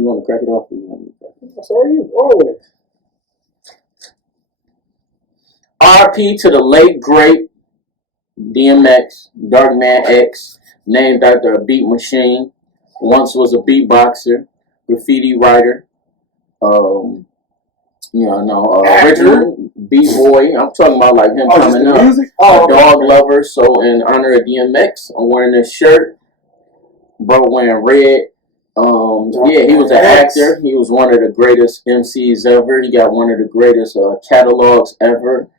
You want to crack it off? Or you want me to crack it? That's all you always. R.I.P to the late great DMX, Dark Man X, named after a beat machine. Once was a beatboxer, graffiti writer, original B-boy. I'm talking about like him coming up. Music? A dog lover. So in honor of DMX, I'm wearing this shirt. Bro wearing red. Yeah, he was an actor. He was one of the greatest MCs ever. He got one of the greatest catalogs ever.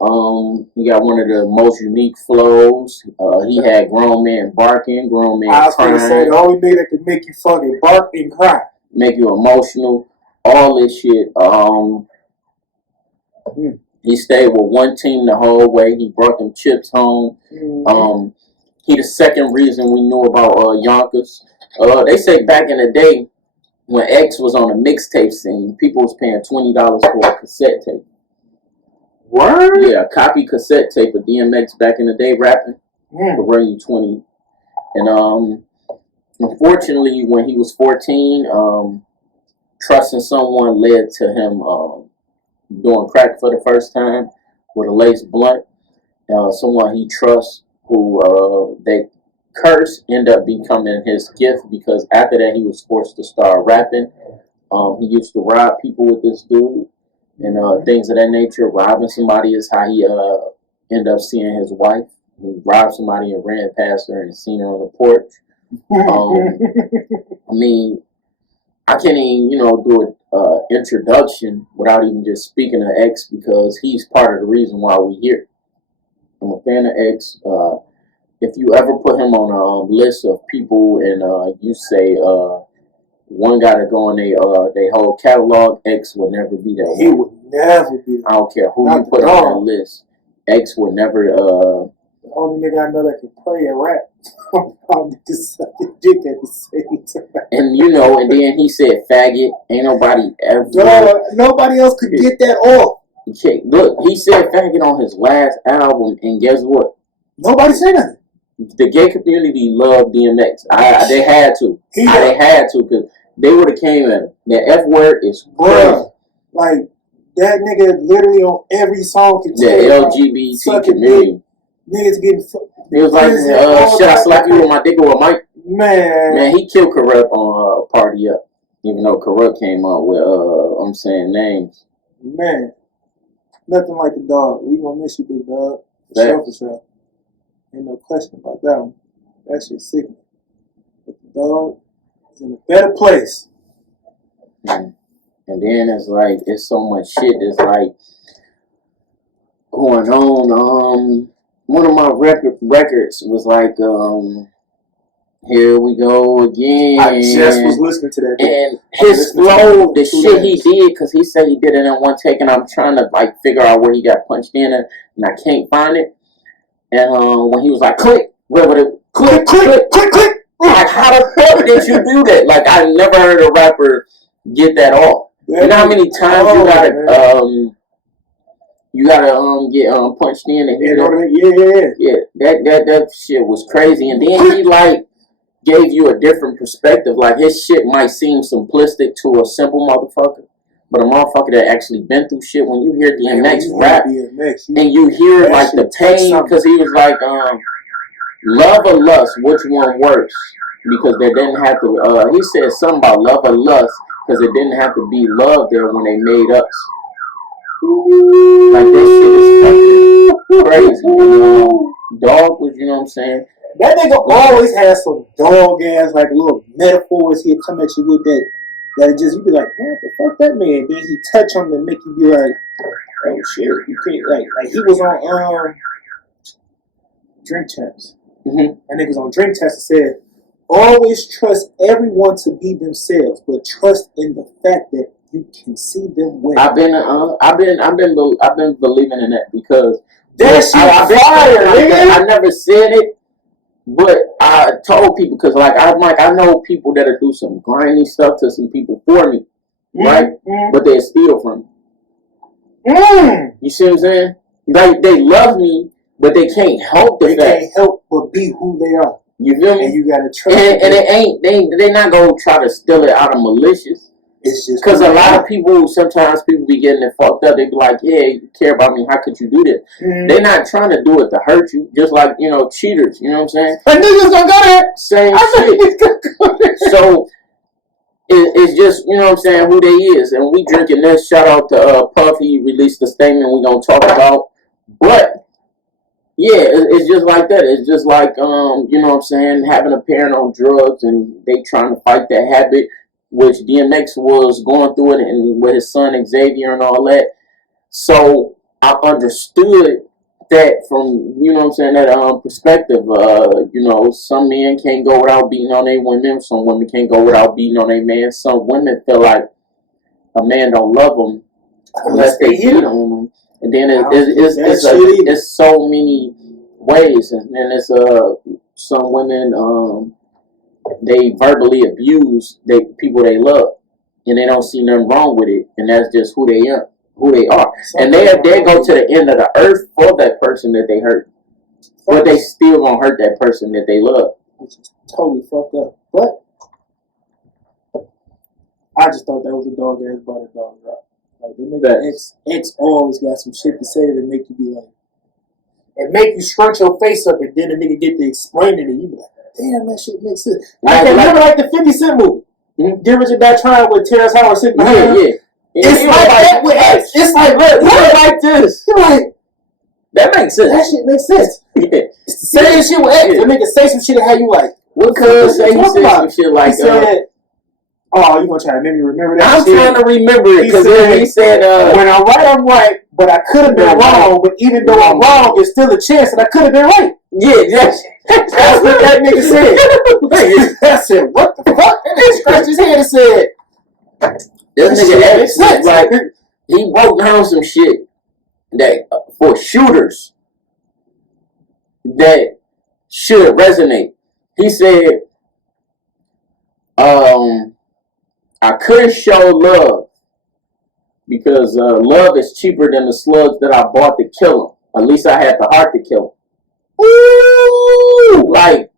He got one of the most unique flows. He had grown men barking, grown men crying. I was going to say, the only nigga that could make you fucking bark and cry. Make you emotional. All this shit. He stayed with one team the whole way. He brought them chips home. He the second reason we knew about Yonkers. They say back in the day when X was on a mixtape scene, people was paying $20 for a cassette tape. Word? Yeah, a copy cassette tape of DMX back in the day rapping would run you 20. And unfortunately, when he was 14, trusting someone led to him doing crack for the first time with a lace blunt. Someone he trusts who they curse end up becoming his gift because after that he was forced to start rapping. He used to rob people with this dude and things of that nature. Robbing somebody is how he ended up seeing his wife. He robbed somebody and ran past her and seen her on the porch. I mean, I can't even, do an introduction without even just speaking of X because he's part of the reason why we're here. I'm a fan of X. If you ever put him on a list of people and you say one got to go on they whole catalog, X would never be that one. He would never be that. I don't care who you put on that list. X would never... the only nigga I know that can play and rap. And and then he said faggot. Ain't nobody ever... nobody else could get that off. Okay, look, he said faggot on his last album, and guess what? Nobody said nothing. The gay community loved DMX. They had to. They had to because they would have came at him. The F word is crazy. Like that nigga literally on every song can tell the LGBT community. Niggas getting. He was like, should I slap you with my dick or a mic? Man, he killed Corrupt on Party Up. Even though Corrupt came up with I'm saying names. Man, nothing like the dog. We gonna miss you, big dog. For sure. Ain't no question about that one. That shit's sick. But the dog is in a better place. And then it's like, it's so much shit that's like going on. One of my records was like, here we go again. I just was listening to that. And his flow, the shit he did, because he said he did it in one take, and I'm trying to like figure out where he got punched in, and I can't find it. And when he was like, click, click, like, how the fuck did you do that? Like, I never heard a rapper get that off. You know how many times you gotta get punched in and hear that? Yeah. That shit was crazy. And then he like gave you a different perspective. Like his shit might seem simplistic to a simple motherfucker, but a motherfucker that actually been through shit. When you hear DMX rap and you hear like the pain, because he was like, love or lust, which one worse? Because they didn't have to. He said something about love or lust because it didn't have to be love there when they made us. Like that shit is fucking crazy. Dog was, you know what I'm saying? That nigga always has some dog ass like little metaphors he'll come at you with that just you be like, what the fuck that man? Then he touch on them and make you be like, oh shit, you can't like he was on Drink Champs. And niggas on Drink Champs said, always trust everyone to be themselves, but trust in the fact that you can see them well. I've been believing in that because that shit fire, I never said it, but I told people because I know people that'll do some grimy stuff to some people for me, right? But they steal from me. You see what I'm saying? Like they love me, but they can't help the fact. They can't help but be who they are. You feel me? And you gotta trust. And they not gonna try to steal it out of malicious. It's just because a lot of people, sometimes people be getting it fucked up. They be like, yeah, you care about me. How could you do this? Mm-hmm. They're not trying to do it to hurt you. Just like, cheaters. You know what I'm saying? And niggas gonna go there. Same shit. So it's just, you know what I'm saying, who they is. And we drinking this. Shout out to Puff. He released a statement we gonna talk about. But yeah, it's just like that. It's just like, you know what I'm saying, having a parent on drugs and they trying to fight that habit, which DMX was going through it and with his son Xavier and all that. So I understood that from, you know what I'm saying, that perspective. Some men can't go without beating on their women. Some women can't go without beating on their man. Some women feel like a man don't love them unless they beat on them. And then it's so many ways. And then it's some women they verbally abuse people they love, and they don't see nothing wrong with it, and that's just who they are. And they go to the end of the earth for that person that they hurt, but they still gonna hurt that person that they love. Which is totally fucked up. But I just thought that was a dog ass butter dog drop. Like, the nigga X always got some shit to say that make you be like, and make you scrunch your face up, and then the nigga get to explain it, and you be like, damn, that shit makes sense. I can remember like the 50 Cent movie. Mm-hmm. Give It Your Bad Trial with Terrence Howard sitting behind him. Yeah. It's like that with X. It's like, look, like this. You're like, that makes sense. That shit makes sense. Yeah. It's the same shit with X. The nigga say some shit and how you like, what cuz say he said some shit like, he said, oh, you gonna try to make me remember that? I'm trying to remember it because he said, when I'm right, I'm right, but I could have been wrong. But even though I'm wrong, there's still a chance that I could have been right. Yeah, that's what that nigga said. I said, what the fuck? That nigga scratched his head and said, this nigga X, like, he broke down some shit that for shooters that should resonate. He said, I couldn't show love because love is cheaper than the slugs that I bought to kill him. At least I had the heart to kill him. Ooh, like,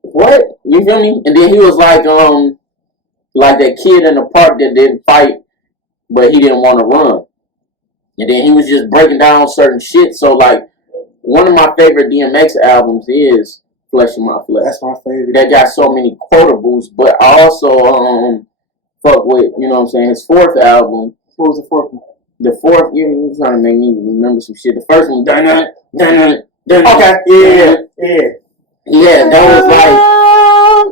what? You feel me? And then he was like that kid in the park that didn't fight, but he didn't want to run. And then he was just breaking down certain shit. So, like, one of my favorite DMX albums is Flesh of My Flesh. That's my favorite. That got so many quotables, but I also fuck with, you know what I'm saying, his fourth album. What was the fourth one? The fourth, you're trying to make me remember some shit. The first one, okay, yeah, that was like,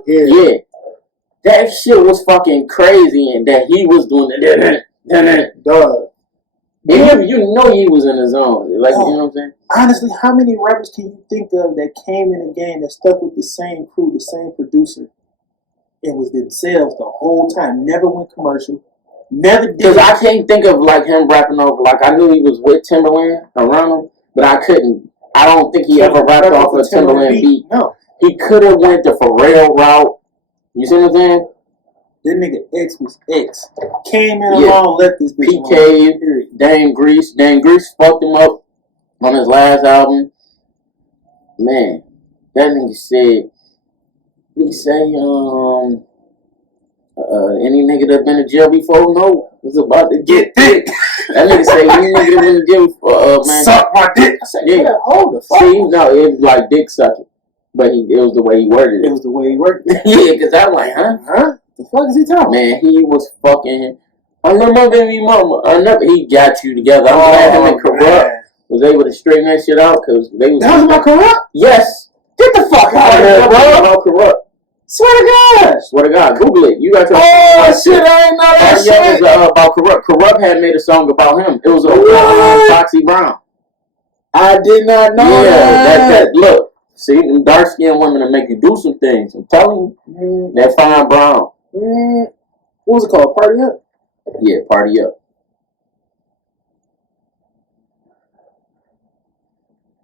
yeah, that shit was fucking crazy, and that he was doing the dog. And you know he was in the zone, like, you know what I'm saying. Honestly, how many rappers can you think of that came in the game that stuck with the same crew, the same producer, and was themselves the whole time? Never went commercial. Never did. Because I can't think of like him rapping over. Like, I knew he was with Timberland around him, but I couldn't. I don't think he ever rapped off a Timberland beat. No, he could have went the Pharrell route. You see what I'm saying? That nigga X was X. Came in along, left this bitch PK, Dane Grease. Dane Grease fucked him up on his last album. Man, that nigga said, he say, any nigga that been to jail before, no, was about to get dick. That nigga say, any nigga that been to jail before, man. Suck my dick. I said, yeah, hold the fuck. See, no, it was like dick sucking. But it was the way he worded it. It was the way he worded it. Yeah, because I'm like, huh? The fuck is he talking? Man, he was fucking. I love my baby mama. He got you together. I'm glad him and Corrupt was able to straighten that shit out because they was. That was about Corrupt? Yes. Get the fuck out of here, bro. About Corrupt. Swear to God. Swear to God. Google it. You got to. Oh shit! I ain't know that shit. It was about Corrupt. Corrupt had made a song about him. It was Foxy Brown. I did not know that. Look. See, them dark-skinned women that make you do some things. I'm telling you, that fine brown. What was it called? Party Up? Yeah, Party Up.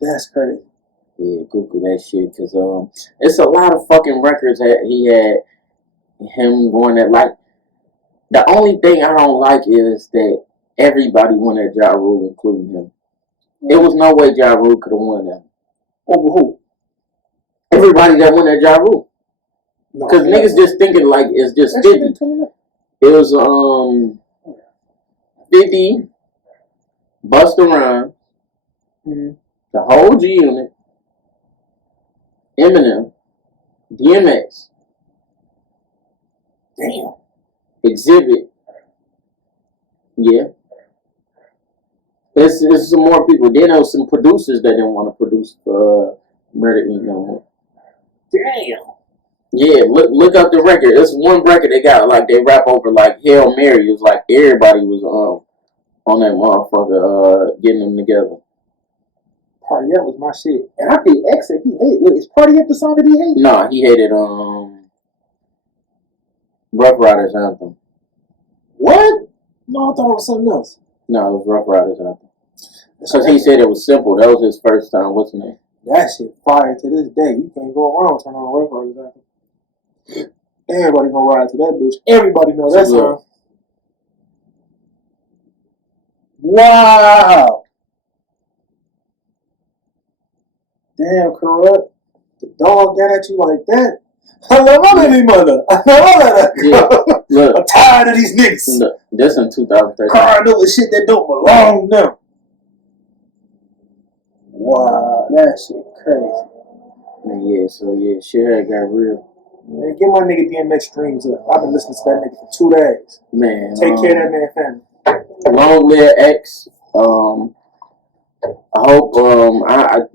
That's crazy. Yeah, Google that shit, because it's a lot of fucking records that he had him going at. Like, the only thing I don't like is that everybody won at Ja Rule, including him. There was no way Ja Rule could have won that. Over who? Everybody that went at Ja Rule. Because niggas just thinking like it's just 50. It was 50, Busta Rhymes, the whole G Unit, Eminem, DMX, Damn. Exhibit. Yeah. It's some more people. Then there was some producers that didn't want to produce Murder Inc. no more. Damn. Yeah, look up the record. It's one record they got like they rap over like Hail Mary. It was like everybody was on that motherfucker getting them together. Party Up was my shit. And I think X said he hated. Wait, is Party Up the song that he hated? Nah, he hated Rough Riders Anthem. What? No, I thought it was something else. No, it was Rough Riders Anthem. Because he said it was simple. That was his first time. What's his name? That shit fire to this day. You can't go around turning on Rough Riders Anthem. Everybody gonna ride to that bitch. Everybody knows that song. Wow. Damn, Corrupt. The dog got at you like that. I love my baby mother. I know all that. Yeah, look. I'm tired of these niggas. Look, this in 2013. Crying over shit that don't belong to them. Wow, that shit crazy. Yeah, so yeah, shit had got real. Man, get my nigga DMX streams up. I've been listening to that nigga for 2 days. Man. Take care of that man family. Long live X. I hope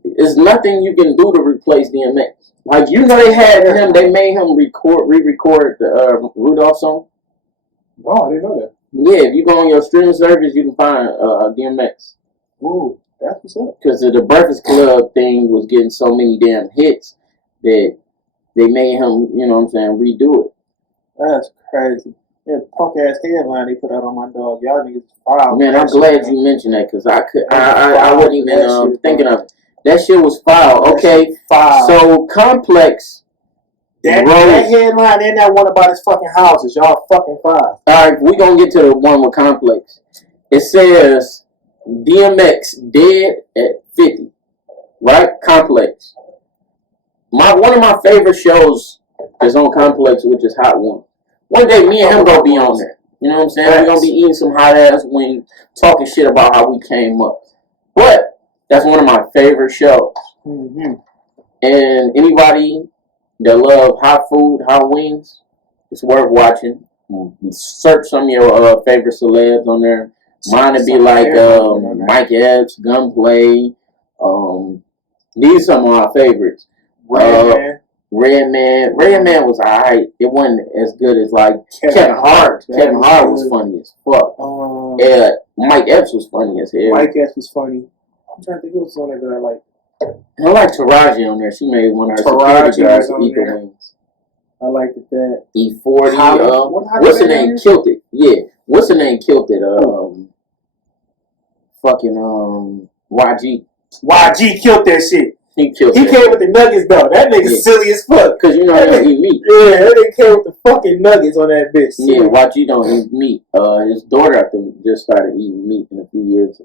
there's nothing you can do to replace DMX. Like they had him, they made him re-record the Rudolph song. No, I didn't know that. Yeah, if you go on your streaming service, you can find DMX. Ooh, that's what's up. Because the Breakfast Club thing was getting so many damn hits that they made him, you know what I'm saying, redo it. That's crazy. That punk ass headline they put out on my dog. Y'all niggas foul. Man, I'm glad you mentioned that because I wasn't even thinking of it. That shit was foul. Okay, foul. So Complex. That headline and that one about his fucking houses. Y'all fucking foul. Alright, we gonna get to the one with Complex. It says DMX dead at 50. Right? Complex. One of my favorite shows is on Complex, which is Hot One. One day, me and him gonna be on there. You know what I'm saying? We're gonna be eating some hot ass wings, talking shit about how we came up. But that's one of my favorite shows. Mm-hmm. And anybody that love hot food, hot wings, it's worth watching. Search some of your favorite celebs on there. Mine would be like Mike Epps, Gunplay. These are some of my favorites. Redman was alright. It wasn't as good as like Kevin Hart. Kevin Hart was funny as fuck. Mike Epps was funny as hell. Mike Epps was funny. I'm trying to think who was on there that I like. I like Taraji on there. She made one of her security guards eat the wings. I liked that. E40. What's her name? Killed it. Yeah. What's her name? Killed it. YG. YG killed that shit. He came with the nuggets though. That nigga silly as fuck. Cause you know he don't eat meat. Yeah, that nigga came with the fucking nuggets on that bitch. Yeah, YG don't eat meat. His daughter I think just started eating meat a few years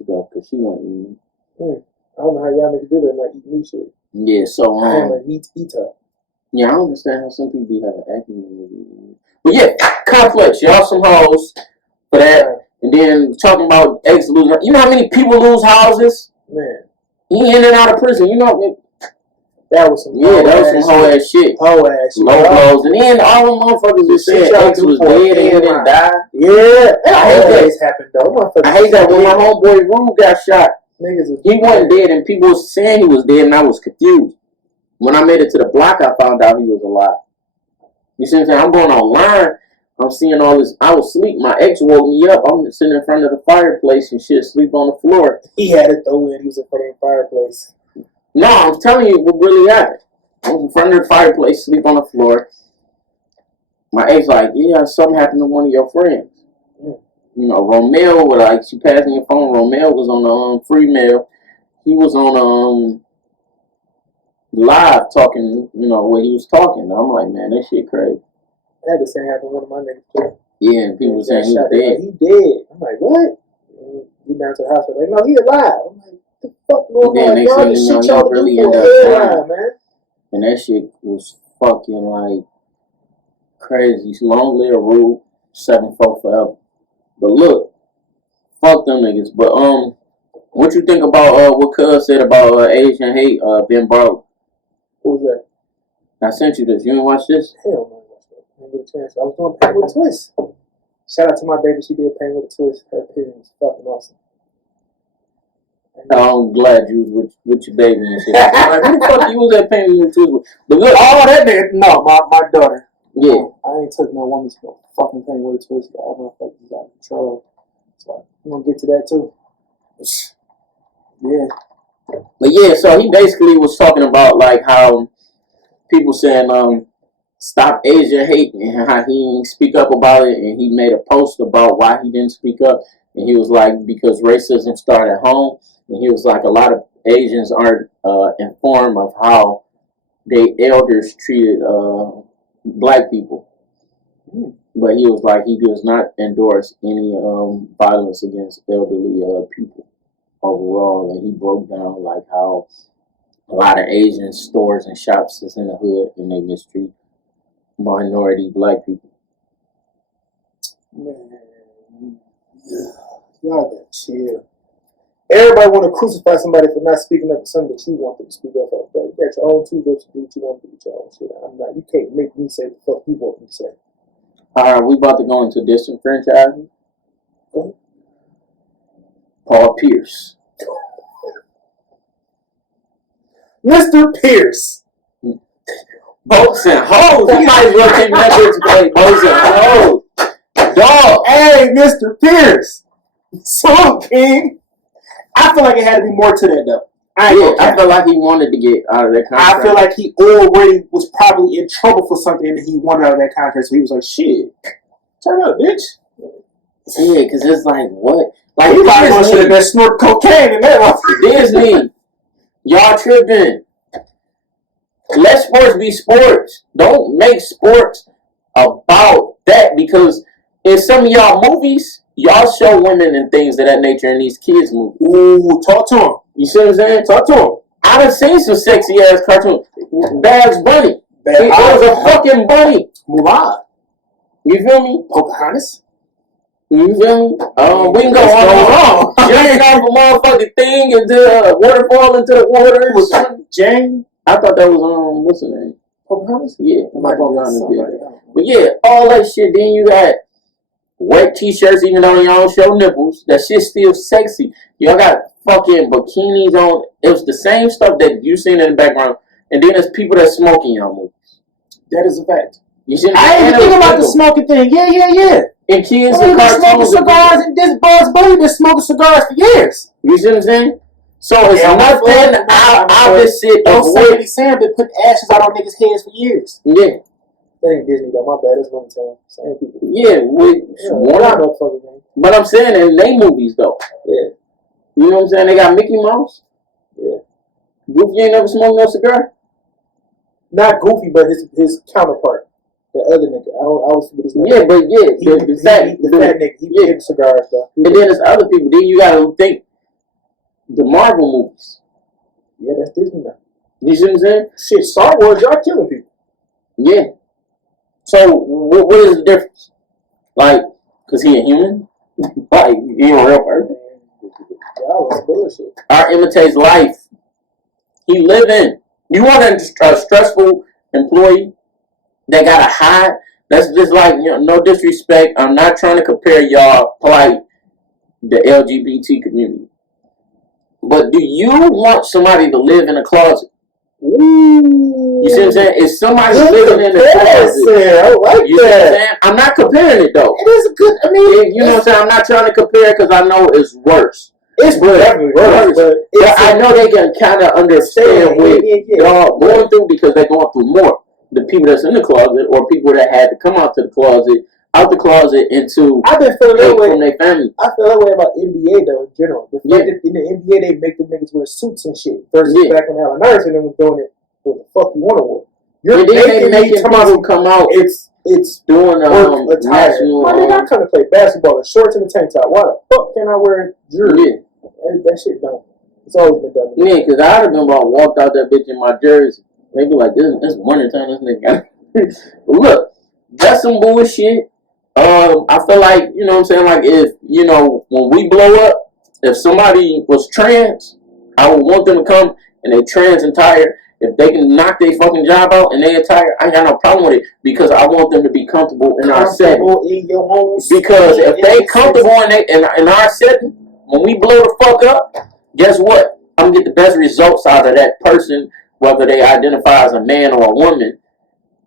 ago because she wasn't eating meat. I don't know how y'all niggas do that, like eat meat shit. Yeah, so I am a meat eater. Yeah, I understand how some people be having acne. But yeah, Complex, y'all some hoes for that. And then talking about ex losing. You know how many people lose houses? Man. He in and out of prison, you know. That was some whole ass shit. Whole ass shit. Low blows. And then all the motherfuckers was saying ex was dead and then died. Yeah. That always happened though. I hate that when my homeboy Rue got shot. He wasn't dead and people was saying he was dead and I was confused. When I made it to the block, I found out he was alive. You see what I'm saying? I'm going online. I'm seeing all this. I was asleep. My ex woke me up. I'm sitting in front of the fireplace and shit, sleep on the floor. He had it though when he was in front of the fireplace. No, I'm telling you what really happened. I was in front of the fireplace, sleep on the floor. My ex like, yeah, something happened to one of your friends. You know, Romeo, she passed me the phone. Romeo was on the free mail. He was on live talking, you know, when he was talking. I'm like, man, that shit crazy. I had the same happen with one of my niggas too. Yeah, and people saying he was dead. He dead. I'm like, what? And he down to the hospital. Like, no, he alive. I'm like, what the fuck going on? Y'all just shit y'all really end up dying, man. And that shit was fucking like crazy. Long live Rule 7-4 forever. But look, fuck them niggas. But what you think about what Cuz said about Asian hate being borrowed? Who's that? I sent you this. You didn't watch this? Hell no, I didn't get a chance. I was doing Pain with a Twist. Shout out to my baby. She did Pain with a Twist. Her opinion was fucking awesome. I'm glad you was with your baby and shit. Like, who the fuck you was at Pain with a Twist? But look, oh, that nigga. No, my daughter. Yeah. I ain't took no woman to no fucking Pain with a Twist. All motherfuckers is out of control. So I'm gonna get to that too. Yeah. But yeah, so he basically was talking about like how people saying stop Asian hate and how he didn't speak up about it, and he made a post about why he didn't speak up, and he was like, because racism started at home, and he was like, a lot of Asians aren't informed of how their elders treated black people. But he was like, he does not endorse any violence against elderly people overall, and he broke down like how a lot of Asian stores and shops is in the hood and they mistreat minority black people. Man, y'all gotta chill. Everybody want to crucify somebody for not speaking up for something that you want them to speak up for, bro. You got your own two lips to do what you want to do with your own shit. I'm not. You can't make me say the fuck you want me to say. All right, we about to go into disenfranchisement. Go ahead. Paul Pierce. Mr. Pierce. Boats and hoes. You might as well take that bitch to play boats and hoes. Dog. Hey, Mr. Pierce. So, King. I feel like it had to be more to that, though. I feel like he wanted to get out of that contract. I feel like he already was probably in trouble for something and he wanted out of that contract, so he was like, shit, turn up, bitch. Yeah, because it's like, what? Like, he probably should have been snorting cocaine in that one. Disney, y'all tripping. Let sports be sports. Don't make sports about that, because in some of y'all movies, y'all show women and things of that nature in these kids' movies. Ooh, talk to him. You see what I'm saying? Talk to him. I done seen some sexy ass cartoons. Bugs Bunny. It was a fucking bunny. Mulan. You feel me? Pocahontas. You feel me? We can go on. Jumping off a motherfucking thing into a waterfall into the water. Was Jane? I thought that was what's her name? Pocahontas? Yeah, Pocahontas. But yeah, all that shit. Then you got wet t-shirts, even though y'all don't show nipples. That shit's still sexy. Y'all got fucking bikinis on. It was the same stuff that you seen in the background. And then there's people that smoke in y'all movies. That is a fact. You see? I ain't even think about the smoking thing. Yeah. And kids and smoking cigars, and this Bugs Bunny been smoking cigars for years. You see what I'm saying? So it's nothing opposite of what Sadie Sam been putting ashes out on niggas' heads for years. Yeah. That ain't Disney though. My bad. That's one time. Same people. Yeah, but I'm saying in they movies though. Yeah. You know what I'm saying? They got Mickey Mouse. Yeah. Goofy ain't never smoked no cigar. Not Goofy, but his counterpart, the other nigga. I always forget his name. Yeah, but yeah, the fat nigga. He did cigars though. And then there's other people. Then you gotta think the Marvel movies. Yeah, that's Disney now. You see what I'm saying? Shit, Star Wars, y'all killing people. Yeah. So what is the difference? Like, cause he a human? Like he a real person? Y'all was bullshit. Art imitates life. He living. You want a stressful employee that gotta hide? That's just like, you know, no disrespect. I'm not trying to compare y'all plight, the LGBT community. But do you want somebody to live in a closet? Ooh. You see what I'm saying? If somebody's living in a closet, I like you see what I'm saying? I'm not comparing it though. It is a good, I mean, you know what I'm saying? I'm not trying to compare because I know it's worse. It's definitely worse, but I know they can kind of understand what y'all going through because they're going through more. The people that's in the closet or people that had to come out to the closet, out the closet into I've been feeling that way from their family. I feel that way about NBA though in general. The fact that in the NBA they make the niggas wear suits and shit versus back when Allen Iverson was doing it. What the fuck you want to wear? You're making people come out. It's doing work attire. national. I mean, I kind of play basketball in shorts and a tank top. Why the fuck can I wear jersey? That shit done. It's always been done. Yeah, because I'd have been walked out that bitch in my jersey. They be like, this winter time, this nigga. But look, that's some bullshit. I feel like, you know what I'm saying, like if, you know, when we blow up, if somebody was trans, I would want them to come and they trans entire. If they can knock their fucking job out and they attire, I ain't got no problem with it because I want them to be comfortable in our setting. In your home because if they comfortable in our setting, when we blow the fuck up, guess what? I'm gonna get the best results out of that person, whether they identify as a man or a woman,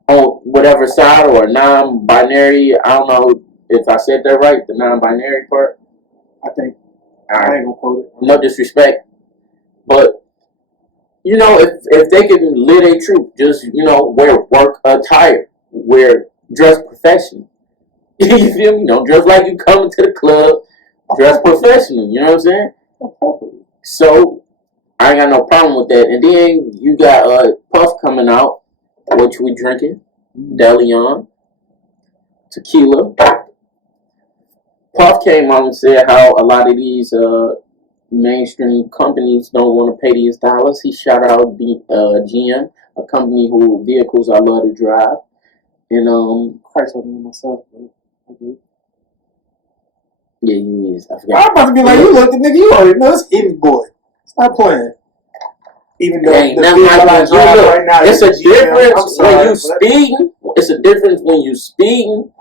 on whatever side or non-binary. I don't know if I said that right, the non-binary part. I think. I ain't gonna quote it. No disrespect, but you know, if they can live their truth, just, you know, wear work attire, dress professional. You feel me? You know, dress like you coming to the club, dress professional. You know what I'm saying? So I ain't got no problem with that. And then you got Puff coming out, which we drinking, Deleon, tequila. Puff came out and said how a lot of these mainstream companies don't want to pay these dollars. He shout out GM, a company who vehicles I love to drive. And Christ, I mean myself. Okay. Yeah, you is. I forgot. I'm about to be like, you look, nigga, you already know it's Hidden Boy. Stop playing. Even though the vehicle I drive right now, it's a difference when you speeding. It's a difference when you speeding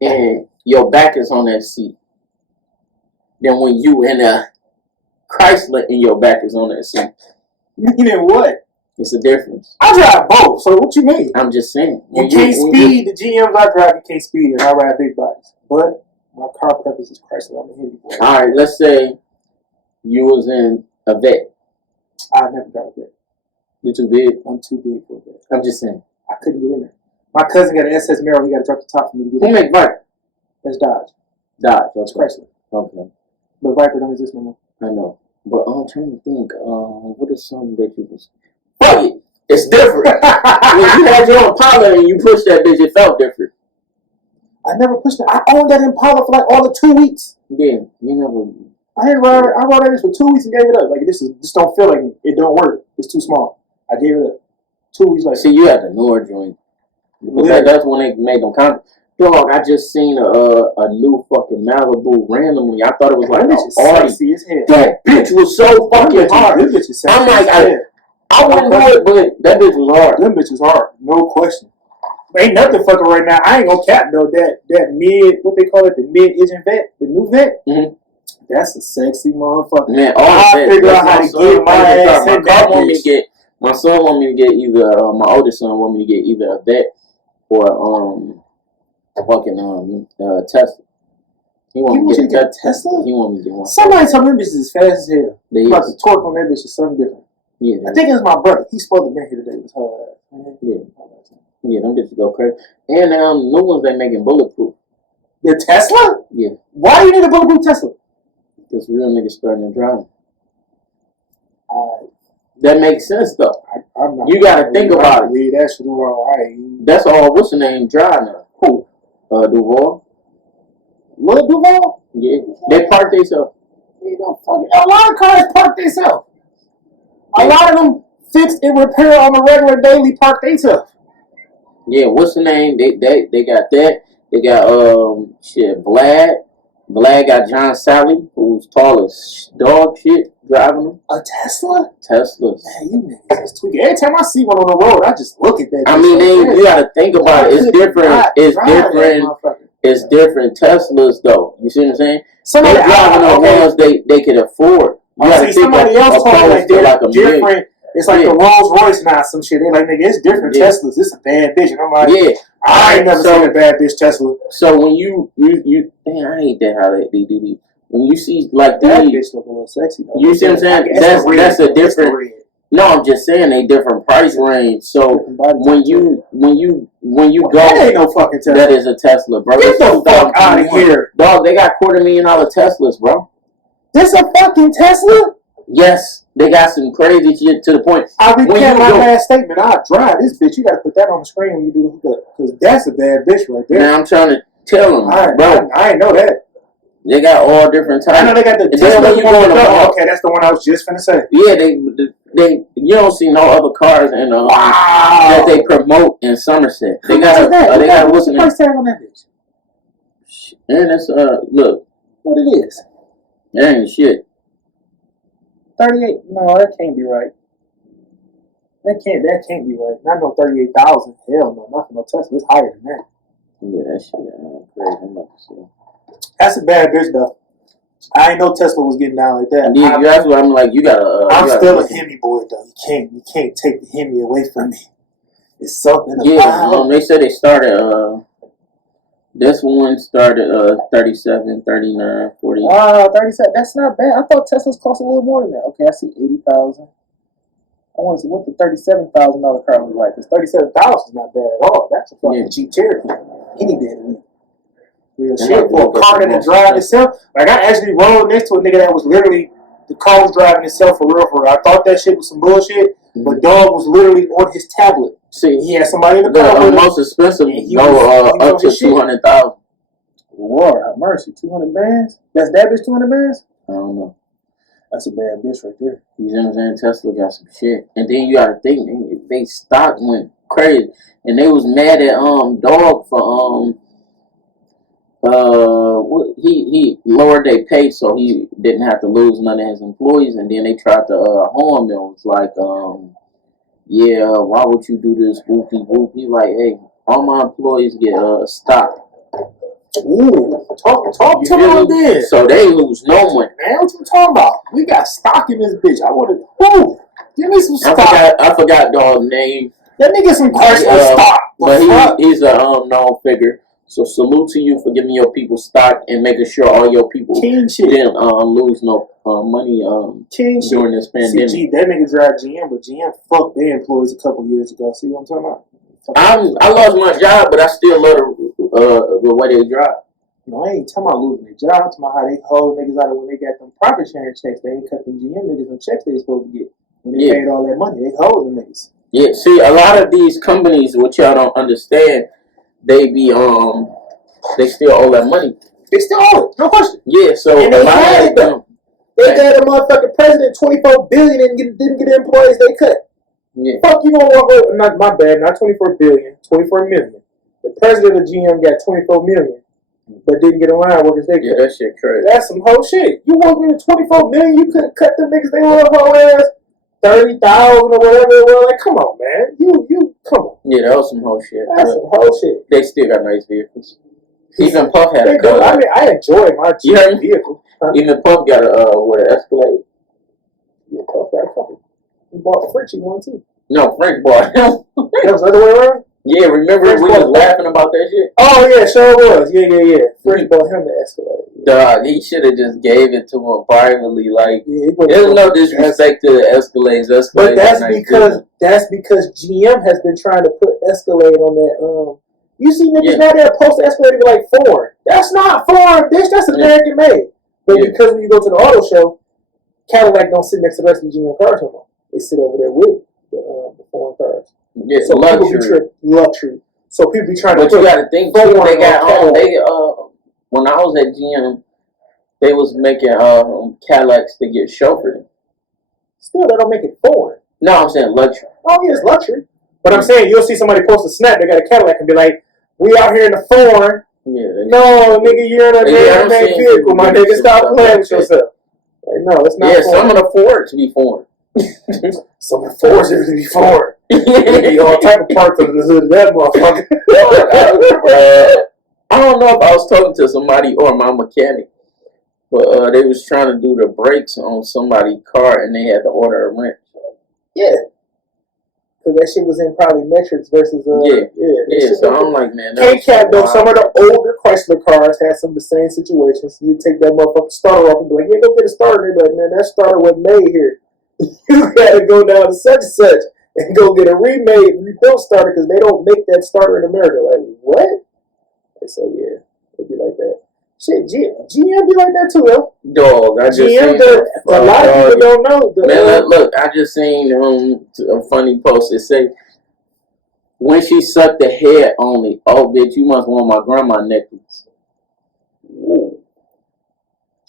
and your back is on that seat. Than when you in a Chrysler and your back is on that seat. Meaning what? It's a difference. I drive both, so what you mean? I'm just saying. You can't speed. The GMs I drive, you can't speed, and I ride big bodies. But my car preference is Chrysler. I'm a Hidden Boy. Alright, let's say you was in a vet. I never got a vet. You're too big? I'm too big for a vet. I'm just saying. I couldn't get in there. My cousin got an SS Mero. He got to drop the top for me to get in. Who make Viper? That's Dodge. Dodge. That's Chrysler. Okay. But Viper don't exist no more. I know. But I'm trying to think. What is something that you was... Fuck it. It's different. When you had your Impala and you pushed that bitch, it felt different. I never pushed it. I owned that Impala for like all of 2 weeks. Yeah, you never... I rode that for 2 weeks and gave it up. Like, this don't feel like it. It don't work. It's too small. I gave it up. 2 weeks later. See, you had the newer joint. That's when they made them kind of... Dog, I just seen a new fucking Malibu randomly. I thought it was like an Audi. That bitch was so fucking hard. I'm like, I wouldn't do it, but that bitch was hard. Them bitch was hard, no question. Ain't nothing fucking right now. I ain't gonna cap though. That mid, what they call it, the mid-engine vet, the new vet. Mm-hmm. That's a sexy motherfucker. Man, I figure out how to get my ass in that bitch. My son want me to get either my oldest son want me to get either a vet or fucking Tesla. He want me to get a Tesla. He want me to get one. Somebody tell me them bitches is fast as hell. But the torque on that bitch is something different. Yeah, I think it was my brother. He's supposed to be here today with her. Yeah, them bitches go crazy. And new ones they making bulletproof. The Tesla? Yeah. Why do you need a bulletproof Tesla? Because real niggas starting to drive. That makes sense though. You gotta think about it. That's all. That's all. What's the name? Drive now. Who? Duval. Lil Duval? Yeah. They park themselves. A lot of cars park themselves. A lot of them fixed and repair on a regular daily park themselves. Yeah, what's the name? They got that. They got Vlad. Vlad got John Sally, who's tall as dog shit, driving them. A Tesla? Teslas. Man, you niggas is tweaking. Every time I see one on the road, I just look at that. I mean, you gotta think about it. It's different. It's different. It's different Teslas though. You see what I'm saying? Somebody driving the ones they could afford. You gotta think somebody else told me like a different. Million. It's like the Rolls Royce now, some shit. They like, nigga, it's different Teslas. It's a bad bitch. And I'm like, I ain't never seen a bad bitch Tesla. So when you damn, I hate that how they do. When you see like that bitch look a little sexy though. You see what I'm saying? That's a different. No, I'm just saying they different price range. So when you go, that ain't no fucking Tesla. That is a Tesla, bro. Get the fuck out of here, dog. They got $250,000 Teslas, bro. This a fucking Tesla? Yes. They got some crazy shit to the point. I recant my last statement. I'll drive this bitch. You got to put that on the screen when you do the hookup. Because that's a bad bitch right there. Man, I'm trying to tell them, bro. I ain't know that. They got all different types. I know they got the Tesla. Okay, that's the one I was just finna say. Yeah, they You don't see no other cars in that they promote in Somerset. They got what's the price tag on that bitch? And it's look. What it is? That ain't shit. 38? No, that can't be right. That can't be right. Not no 38,000. Hell no, not for no Tesla. It's higher than that. Yeah, that shit. Crazy. I'm about to see. That's a bad bitch though. I ain't know Tesla was getting down like that. Yeah, that's what I'm like. You gotta. I'm still a Hemi boy though. You can't take the Hemi away from me. It's something. Yeah, they said they started. This one started 37, 39, 40. Wow, 37. That's not bad. I thought Teslas cost a little more than that. Okay, I see 80,000. I want to see what the $37,000 car was like. Because $37,000 is not bad at all. That's a fucking Jeep Cherokee. Any day of the week. Real shit. For a car that drive itself. Like, I actually rode next to a nigga that was literally, the car was driving itself for real. I thought that shit was some bullshit, but dog was literally on his tablet. See, he had somebody in the car. The most expensive up to 200,000. Lord have mercy, 200 bands? That's that bitch 200 bands? I don't know. That's a bad bitch right there. You know what I'm saying? Tesla got some shit. And then you gotta think, they stock went crazy. And they was mad at Dog for he lowered their pay so he didn't have to lose none of his employees, and then they tried to harm him. It was like, yeah, why would you do this? Whoopie whoopie. Like, hey, all my employees get stock. Ooh, talk to me then. So they lose no money. Man, what you talking about? We got stock in this bitch. I want to. Give me some stock. I forgot Dog's name. Let me get some Chrysler stock. But he's a known figure. So salute to you for giving your people stock and making sure all your people didn't lose no money during this pandemic. See, that nigga drive GM, but GM fucked their employees a couple years ago. See what I'm talking about? I lost my job, but I still love the way they drive. No, I ain't talking about losing their job. I'm talking about how they hold niggas out of when they got them profit sharing checks. They ain't cut them GM niggas them checks they supposed to get. When they paid all that money, they hold them niggas. Yeah, see, a lot of these companies, which y'all don't understand, they be they still owe that money. They still owe it, no question. Yeah, so and they had it though. They got a motherfucking president $24 billion and didn't get the employees they cut. Yeah. Fuck, you gonna walk over? Not my bad, not 24 billion, 24 million. The president of GM got 24 million, but didn't get a line workers they cut. Yeah, that shit crazy. That's some whole shit. You walk into 24 million, you couldn't cut them niggas they were whole ass 30,000 or whatever it was. Like, come on, man. You come on. Yeah, that was some whole shit. That's some whole shit. They still got nice vehicles. Even Puff had a car. I mean, I enjoy my vehicle. Even Puff got an Escalade. Yeah, Puff got a couple. He bought Frenchie one too. No, French bought him. That was the other way around? Yeah, remember French we was laughing about that shit? Oh, yeah, sure was. Yeah. French bought him the Escalade. Dog, he should have just gave it to him privately. Like, there's no disrespect to the Escalades. But that's because GM has been trying to put Escalade on that. You see niggas now there post Escalade be like foreign. That's not foreign, bitch. That's American made. But because when you go to the auto show, Cadillac don't sit next to the rest of the GM cars no more. They sit over there with the foreign cars. Yeah, so luxury. So people be trying to. But you got to think too. They got when I was at GM, they was making Cadillacs to get chauffeured. Still, they don't make it foreign. No, I'm saying luxury. Oh yeah, it's luxury. But I'm saying you'll see somebody post a snap. They got a Cadillac and be like, "We out here in the foreign." Yeah. No, nigga, you're in a damn vehicle, my nigga. Stop playing with yourself. Like, no, it's not. Yeah, foreign. Some of the Fords be foreign. Some of the Fords be foreign. Be all type of parts of the hood of that motherfucker. I don't know if I was talking to somebody or my mechanic, but they was trying to do the brakes on somebody's car and they had to order a wrench. Yeah. Because that shit was in probably metrics versus yeah. So I'm like, man, K-Cap though, some of the older Chrysler cars had some of the same situations. You take that motherfucking starter off and be like, yeah, go get a starter. They're like, man, that starter wasn't made here. You gotta go down to such and such and go get a rebuilt starter because they don't make that starter in America. Like, what? And so yeah, it'd be like that. Shit, GM be like that too, though. Dog, I just GM a lot of people don't know. Man, look, I just seen a funny post that say, when she sucked the head only, oh bitch, you must want my grandma necklace. Ooh.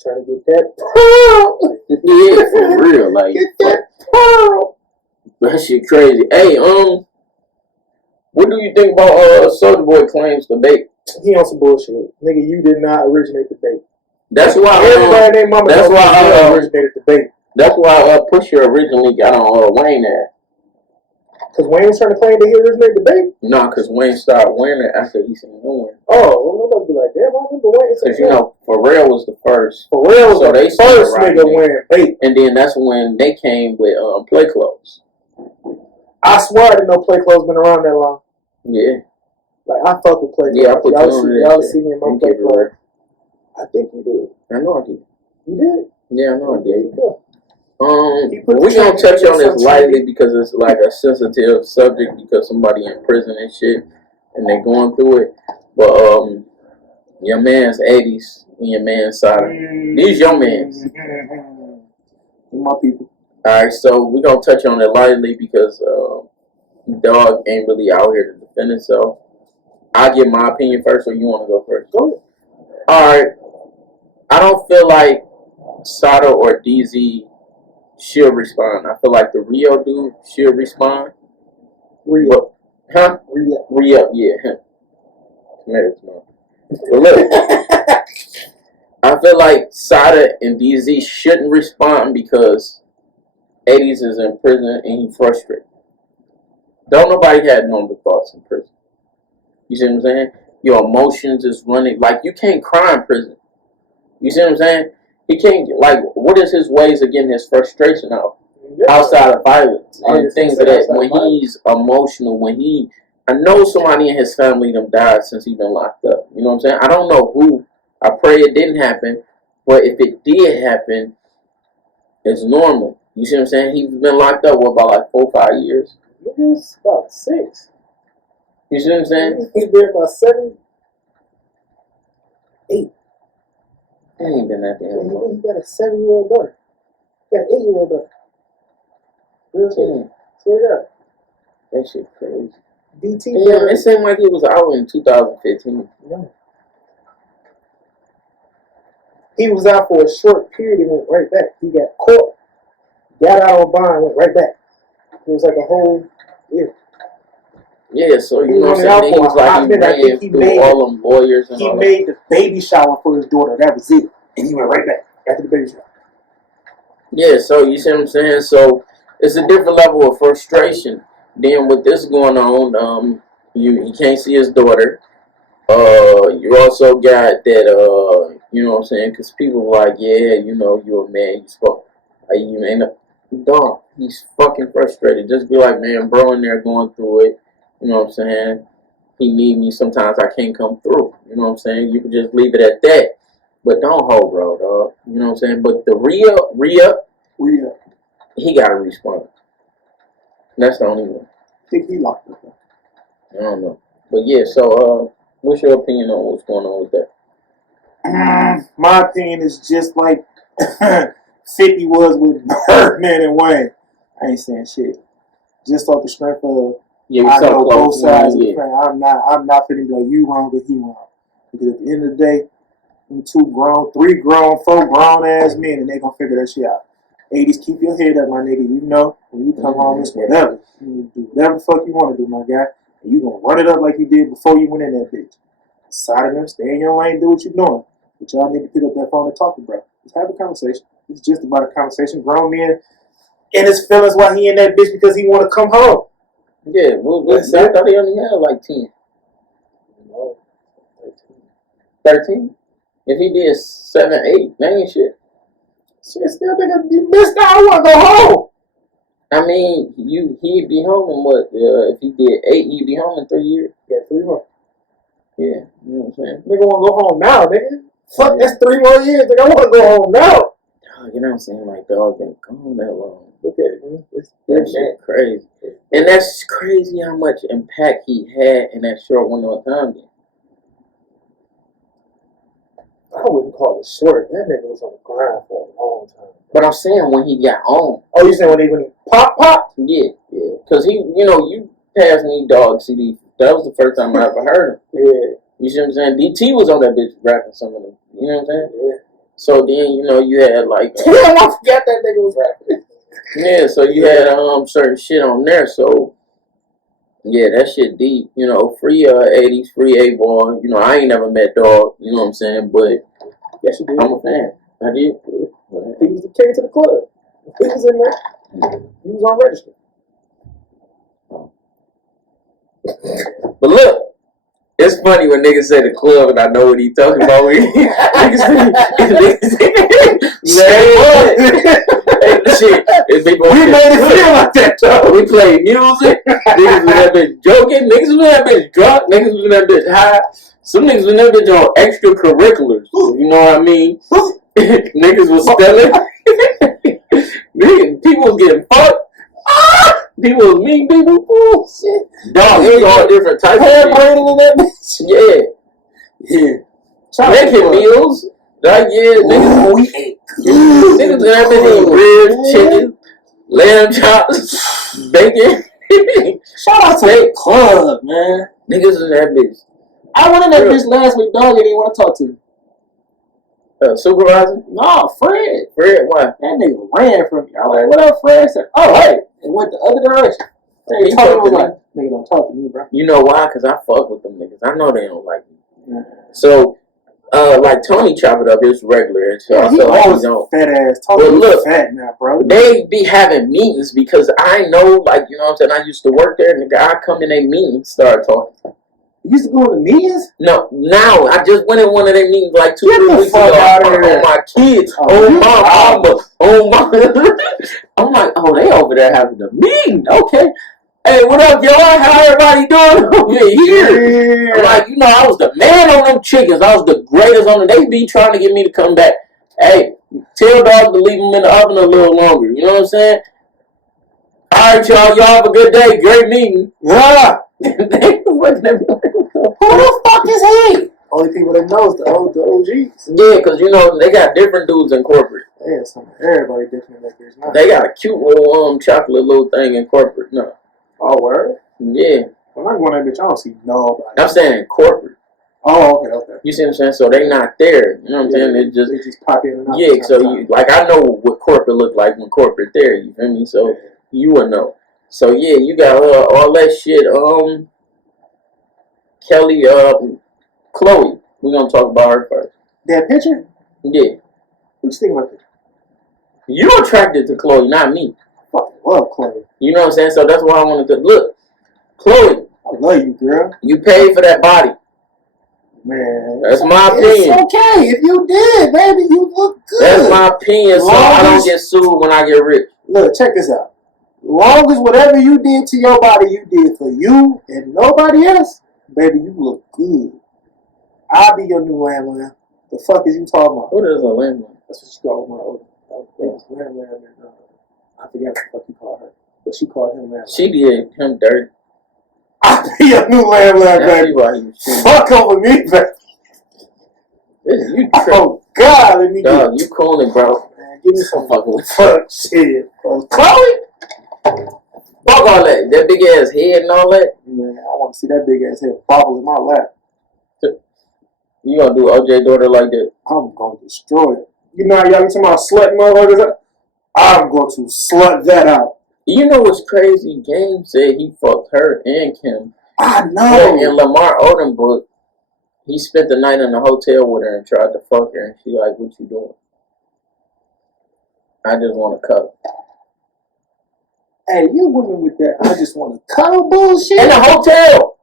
Trying to get that pearl. Yeah, for real, like get that pearl. That shit crazy. Hey, what do you think about Soulja Boy claims debate? He on some bullshit. Nigga, you did not originate the debate. That's why everybody named Mama that's why originated the debate. That's why Pusha originally got on Wayne ass. Because Wayne was trying to claim that he originated the debate? No, because Wayne started winning after he seen him win. Oh, well, nobody be like, damn, I remember Wayne. Because, you know, Pharrell was the first. Pharrell was so the first nigga winning debate. And then that's when they came with Play Clothes. I swear I didn't know Play Clothes been around that long. Yeah. Like, I fuck with Play Clothes. Yeah, I put y'all see me in my Play Clothes. I think you did. I know I did. You did? Yeah, I know I did. There you go. We're going to touch on this lightly because it's like a sensitive subject because somebody in prison and shit and they're going through it. But your man's 80s and your man's Sada. These your mans. My people. Alright, so we're going to touch on it lightly because dog ain't really out here to defend himself. I'll give my opinion first or you want to go first? Go ahead. Alright. I don't feel like Sada or DZ should respond. I feel like the Rio dude should respond. Rio. Huh? Rio, yeah, him. But look, I feel like Sada and DZ shouldn't respond because 80s is in prison and he's frustrated. Don't nobody had normal thoughts in prison. You see what I'm saying? Your emotions is running. Like, you can't cry in prison. You see what I'm saying? He can't, like, what is his ways of getting his frustration out? Yeah. Outside of violence and things of that. When he's emotional, I know somebody in his family them died since he been locked up. You know what I'm saying? I don't know who. I pray it didn't happen. But if it did happen, it's normal. You see what I'm saying? He's been locked up, about like 4 or 5 years? It's about 6. You see what I'm saying? He's been about 7, 8. It ain't been that damn long. He got a 7-year-old daughter. He got an 8-year-old daughter. Real shit. Swear to God. That shit crazy. DT. Yeah, it seemed like he was out in 2015. No. He was out for a short period and went right back. He got caught, got out on bond, went right back. It was like a whole year. Yeah, so you know what I'm saying? He was like he ran through all them lawyers and all that. He made the baby shower for his daughter. That was it. And he went right back after the baby shower. Yeah, so you see what I'm saying? So it's a different level of frustration. Then with this going on, he can't see his daughter. You also got that, you know what I'm saying? Because people are like, yeah, you know, you're a man. You ain't a dog. He's fucking frustrated. Just be like, man, bro in there going through it. You know what I'm saying? He need me. Sometimes I can't come through. You know what I'm saying? You can just leave it at that. But don't hold, bro, dog. You know what I'm saying? But the Rhea, he got to respond. That's the only one. I think he locked up. I don't know. But yeah, so what's your opinion on what's going on with that? My opinion is just like 50 was with Birdman and Wayne. I ain't saying shit. Just off the strength of I know both sides of the thing. I'm not finna go you wrong but he wrong. Because at the end of the day, them 2 grown, 3 grown, 4 grown ass men and they gonna figure that shit out. 80s, keep your head up, my nigga. You know, when you come home, it's whatever. You do whatever the fuck you want to do, my guy. And you gonna run it up like you did before you went in that bitch. Side of them, stay in your lane, do what you're doing. But y'all need to pick up that phone and talk to bro. Just have a conversation. It's just about a conversation. Grown men in his feelings while he in that bitch because he want to come home. Yeah, I thought he only had like 10. No, 13? If he did 7, 8, that ain't shit. Shit, still nigga, you missed out. I want to go home. I mean, he'd be home in what? If he did 8, he'd be home in 3 years. Yeah, 3 more. Yeah, you know what I'm saying? Nigga want to go home now, nigga. Fuck, that's 3 more years. Nigga, I want to go home now. You know what I'm saying? Like, dog been gone that long. Look at it, that shit crazy. And that's crazy how much impact he had in that short window of time. I wouldn't call it short. That nigga was on the grind for a long time. But I'm saying when he got on. Oh, you saying when he pop? Yeah. Because he, you know, you passed me Dog CD. That was the first time I ever heard him. Yeah. You see what I'm saying? DT was on that bitch rapping some of them. You know what I'm saying? Yeah. So then, you know, you had like... Damn, I forgot that nigga was rapping. Yeah, so you had certain shit on there, so yeah, that shit deep. You know, free 80s, free 8-ball. You know, I ain't never met Dog, you know what I'm saying? But Yes, you did. I'm a fan. I did. He was the king to the club. He was in there. He was on register. But look, it's funny when niggas say the club and I know what he talking about. Niggas shit. We made it feel like that, though. We played music. Niggas was that bitch joking. Niggas was that bitch drunk. Niggas was that bitch high. Some niggas was that bitch on extracurriculars. You know what I mean? Niggas was stealing. People was getting fucked. People was mean people. Oh, shit. Dog, it was all different types of shit. Braiding in that bitch. Yeah. Making meals. Like, yeah, niggas. We ate Niggas that bitch eat ribs, chicken, lamb chops, bacon. Shout out to the club, man. Niggas in that bitch. I went in that bitch last week, dog, and didn't want to talk to me. Supervisor? No, Fred. Fred, why? That nigga ran from me. I was like, what up, Fred? I said, oh, hey. And went the other direction. He told me, like, nigga, don't talk to me, bro. You know why? Because I fuck with them niggas. I know they don't like me. So, like Tony chop it up, it's regular. And so I feel like he's on. Fat ass. Tony look fat now, bro. They be having meetings because I know, like, you know what I'm saying? I used to work there, and the guy come in their meetings, start talking. You used to go to meetings? No, now I just went in one of their meetings like 2-3 weeks ago. Oh my kids, oh my mama, oh my. I'm like, oh, they over there having a meeting. Okay. Hey, what up, y'all? How everybody doing over here? I'm like, you know, I was the man on them chickens. I was the greatest on them. They be trying to get me to come back. Hey, tell Dog to leave them in the oven a little longer. You know what I'm saying? All right, y'all. Y'all have a good day. Great meeting. Yeah. They looking at me like, who the fuck is he? Only people that knows the OGs. Yeah, because, you know, they got different dudes in corporate. Yeah, everybody different like this. They got a cute little chocolate little thing in corporate. No. Oh, word? Yeah. When I go in that bitch, I don't see nobody. I'm saying in corporate. Oh, okay. You see what I'm saying? So they not there. You know what I'm saying? They just pop in and out. Yeah, so you, like, I know what corporate look like when corporate there. You feel me? So you will know. So yeah, you got all that shit. Kelly, Chloe. We're gonna talk about her first. That picture? Yeah. What you think about that? You attracted to Chloe, not me. I fucking love Chloe. You know what I'm saying? So that's why I wanted to look. Chloe. I love you, girl. You paid for that body. Man. That's my opinion. It's okay. If you did, baby, you look good. That's my opinion, so I don't get sued when I get rich. Look, check this out. Long as whatever you did to your body, you did for you and nobody else, baby, you look good. I'll be your new lamb. The fuck is you talking about? What is a lamb? That's what she called my old. Lamb, and I forgot what the fuck you called her, but she called him lamb. She did him dirty. I'll be your new lamb, baby. Fuck over me, baby. You oh God, let me get you cooling, bro. Man, give me some fucking fuck shit. Chloe? Fuck all that. That big ass head and all that. Man, I want to see that big ass head bobble in my lap. You gonna do OJ daughter like that? I'm gonna destroy it. You know how y'all be talking about slut motherfuckers? I'm going to slut that out. You know what's crazy? Game said he fucked her and Kim. I know. But in Lamar Odom book, he spent the night in the hotel with her and tried to fuck her, and she like, what you doing? I just want to cuddle. Hey, you women with that I just want to cuddle bullshit? In the hotel!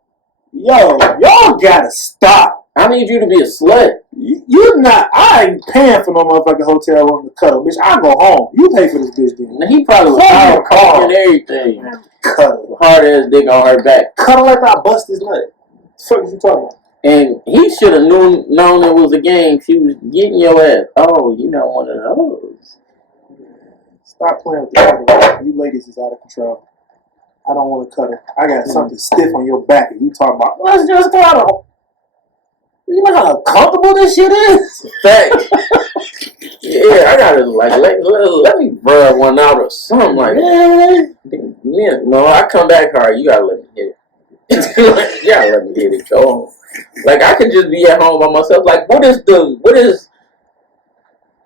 Yo, y'all gotta stop. I need you to be a slut. You're not. I ain't paying for no motherfucking hotel room to cuddle, bitch. I go home. You pay for this bitch, then. He probably was out cold and everything. Cuddle. Hard ass dick on her back. Cuddle like I bust his nut. What the fuck is you talking about? And he should have known it was a game. She was getting your ass. Oh, you know one of those. Stop playing with the cuddle. You ladies is out of control. I don't want to cuddle. I got something stiff on your back and you talking about, let's just cuddle. You know how comfortable this shit is? Fact. Yeah, I gotta let me rub one out or something like that. No, I come back hard. You gotta let me hit it. You gotta let me hit it. Go on. Like I can just be at home by myself. Like what is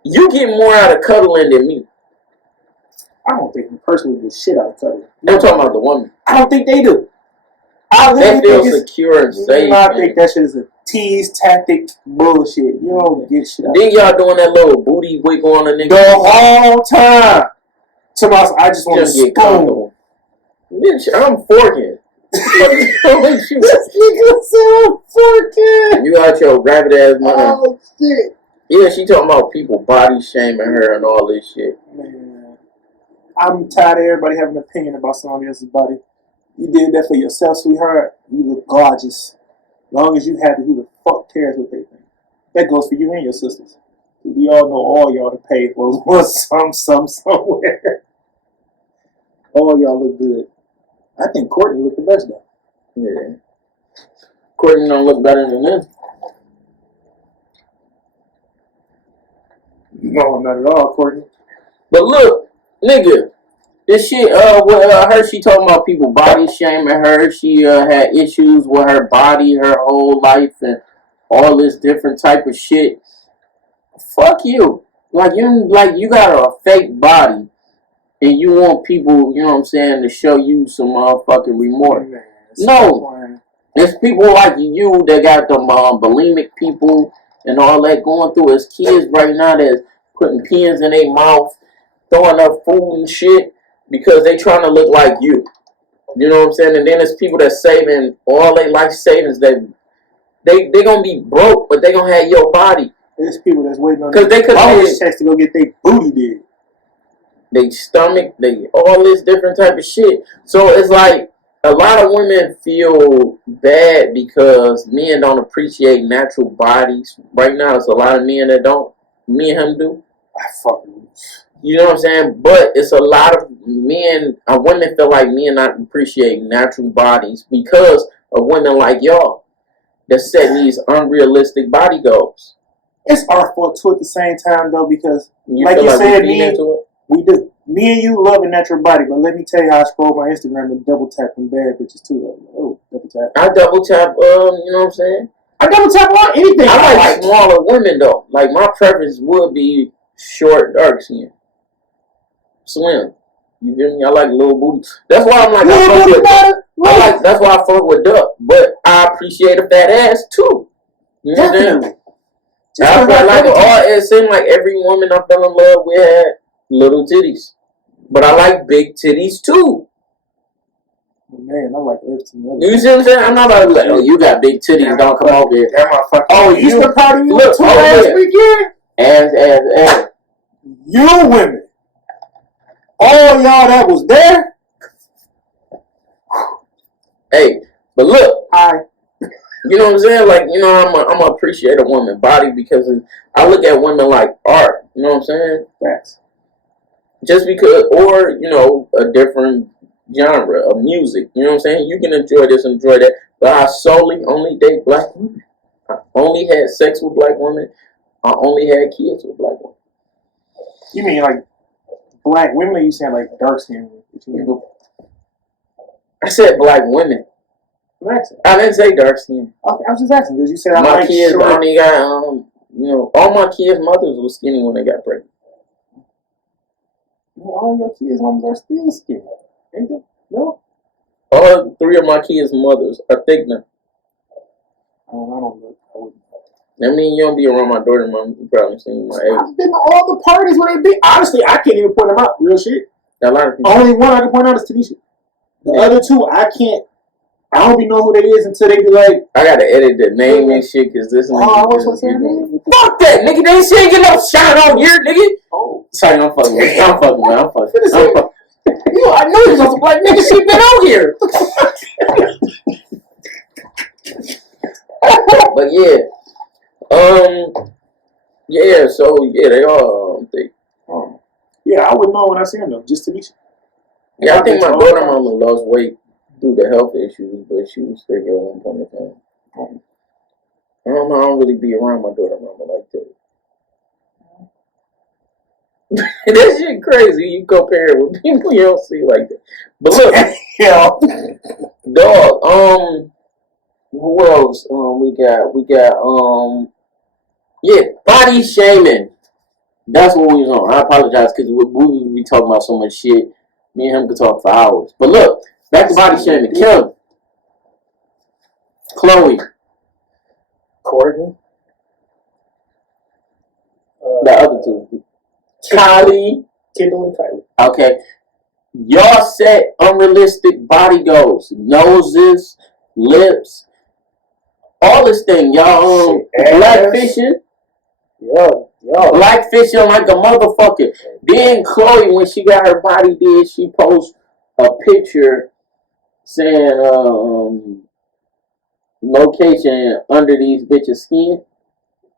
you get more out of cuddling than me? I don't think he personally did shit out of Cuddy. I'm talking about the woman. I don't think they do. I They feel think secure and safe. I think that shit is a tease tactic bullshit. You don't get shit out. Then y'all doing that little booty wiggle on a nigga the whole time. Tomorrow, I just want to get comfortable. Bitch, I'm forking. What is wrong with you? This nigga said I'm forking. You out your rabbit ass money. Oh shit. Yeah, she talking about people body shaming her and all this shit. Man, I'm tired of everybody having an opinion about somebody else's body. You did that for yourself, sweetheart. You look gorgeous. As long as you happy, who the fuck cares what they think? That goes for you and your sisters. We all know all y'all to pay for somewhere. All y'all look good. I think Courtney looked the best though. Yeah. Courtney don't look better than this. No, not at all, Courtney. But look, nigga, this shit, I heard she talking about people body shaming her. She had issues with her body her whole life and all this different type of shit. Fuck you. You got a fake body and you want people, you know what I'm saying, to show you some motherfucking remorse. Man, No. There's people like you that got them bulimic people and all that going through as kids right now that's putting pins in their mouth, throwing up food and shit because they trying to look like you. You know what I'm saying? And then there's people that saving all their life savings that they gonna be broke, but they gonna have your body. There's people that's waiting on because they could always checks to go get their booty did. They stomach, they all this different type of shit. So it's like a lot of women feel bad because men don't appreciate natural bodies. Right now, it's a lot of men that don't. Me and him do. I fucking. You know what I'm saying? But it's a lot of men, women feel like men not appreciate natural bodies because of women like y'all that set these unrealistic body goals. It's our fault too at the same time though because like you said, we do. Me and you love a natural body, but let me tell you how I scroll my Instagram and double tap them bad bitches too. Oh, double tap. I double tap. You know what I'm saying? I double tap on anything. I like smaller women though. Like my preference would be short, dark skin, slim. You feel me? I like little booty. That's why I'm like. That's why I fuck with Duck. But I appreciate a fat ass too. You know what I'm saying? It seemed like every woman I fell in love with had little titties. But I like big titties too. Man, I like everything. You see what I'm saying? I'm not about to be like, oh, you got big titties, don't come over here. Oh, you still proud of you last weekend? Ass. You women. All y'all that was there. Hey, but look. You know what I'm saying? Like, you know, I'm gonna appreciate a woman's body because I look at women like art. You know what I'm saying? Facts. Just because, or, you know, a different genre of music. You know what I'm saying? You can enjoy this, enjoy that. But I solely only date black women. I only had sex with black women. I only had kids with black women. You mean like black women or you saying like dark skin women? I said black women. I didn't say dark skin. Okay, I was just asking because you said my kids only got you know, all my kids' mothers were skinny when they got pregnant. All your kids' mothers are still skinny, ain't they? No. All 3 of my kids' mothers are thick now. I don't know. I mean, you don't be around my daughter, mom. You probably seen my age. I've been to all the parties where they be. Honestly, I can't even point them out. Real shit. A lot of people. Only one I can point out is Tanisha. The other 2, I can't. I don't even know who they is until they be like. I gotta edit the name and shit because this. What's her name? Fuck that, nigga. They ain't saying get no shine on here, nigga. Oh, sorry, I'm fucking. I'm fucking. I know you was like nigga. She been out here. But yeah, yeah. So yeah, they all thick. Yeah, I wouldn't know when I see them though. Just Tanisha. Yeah, I think my daughter mama lost weight due to health issues, but she was thick at one point in time. I don't know. I don't really be around my daughter mama like that. That shit crazy. You compare it with people you don't see like that. But look, yeah, dog. Who else? We got. Yeah, body shaming. That's what we was on. I apologize because we be talking about so much shit. Me and him could talk for hours. But look, back to body shaming. Kim, Chloe, Courtney. the other two, Kylie, Kendall and Kylie. Okay, y'all set unrealistic body goals, noses, lips, all this thing. Y'all black fishing. Black fishing like a motherfucker. Then Chloe, when she got her body did, she post a picture saying location under these bitches' skin.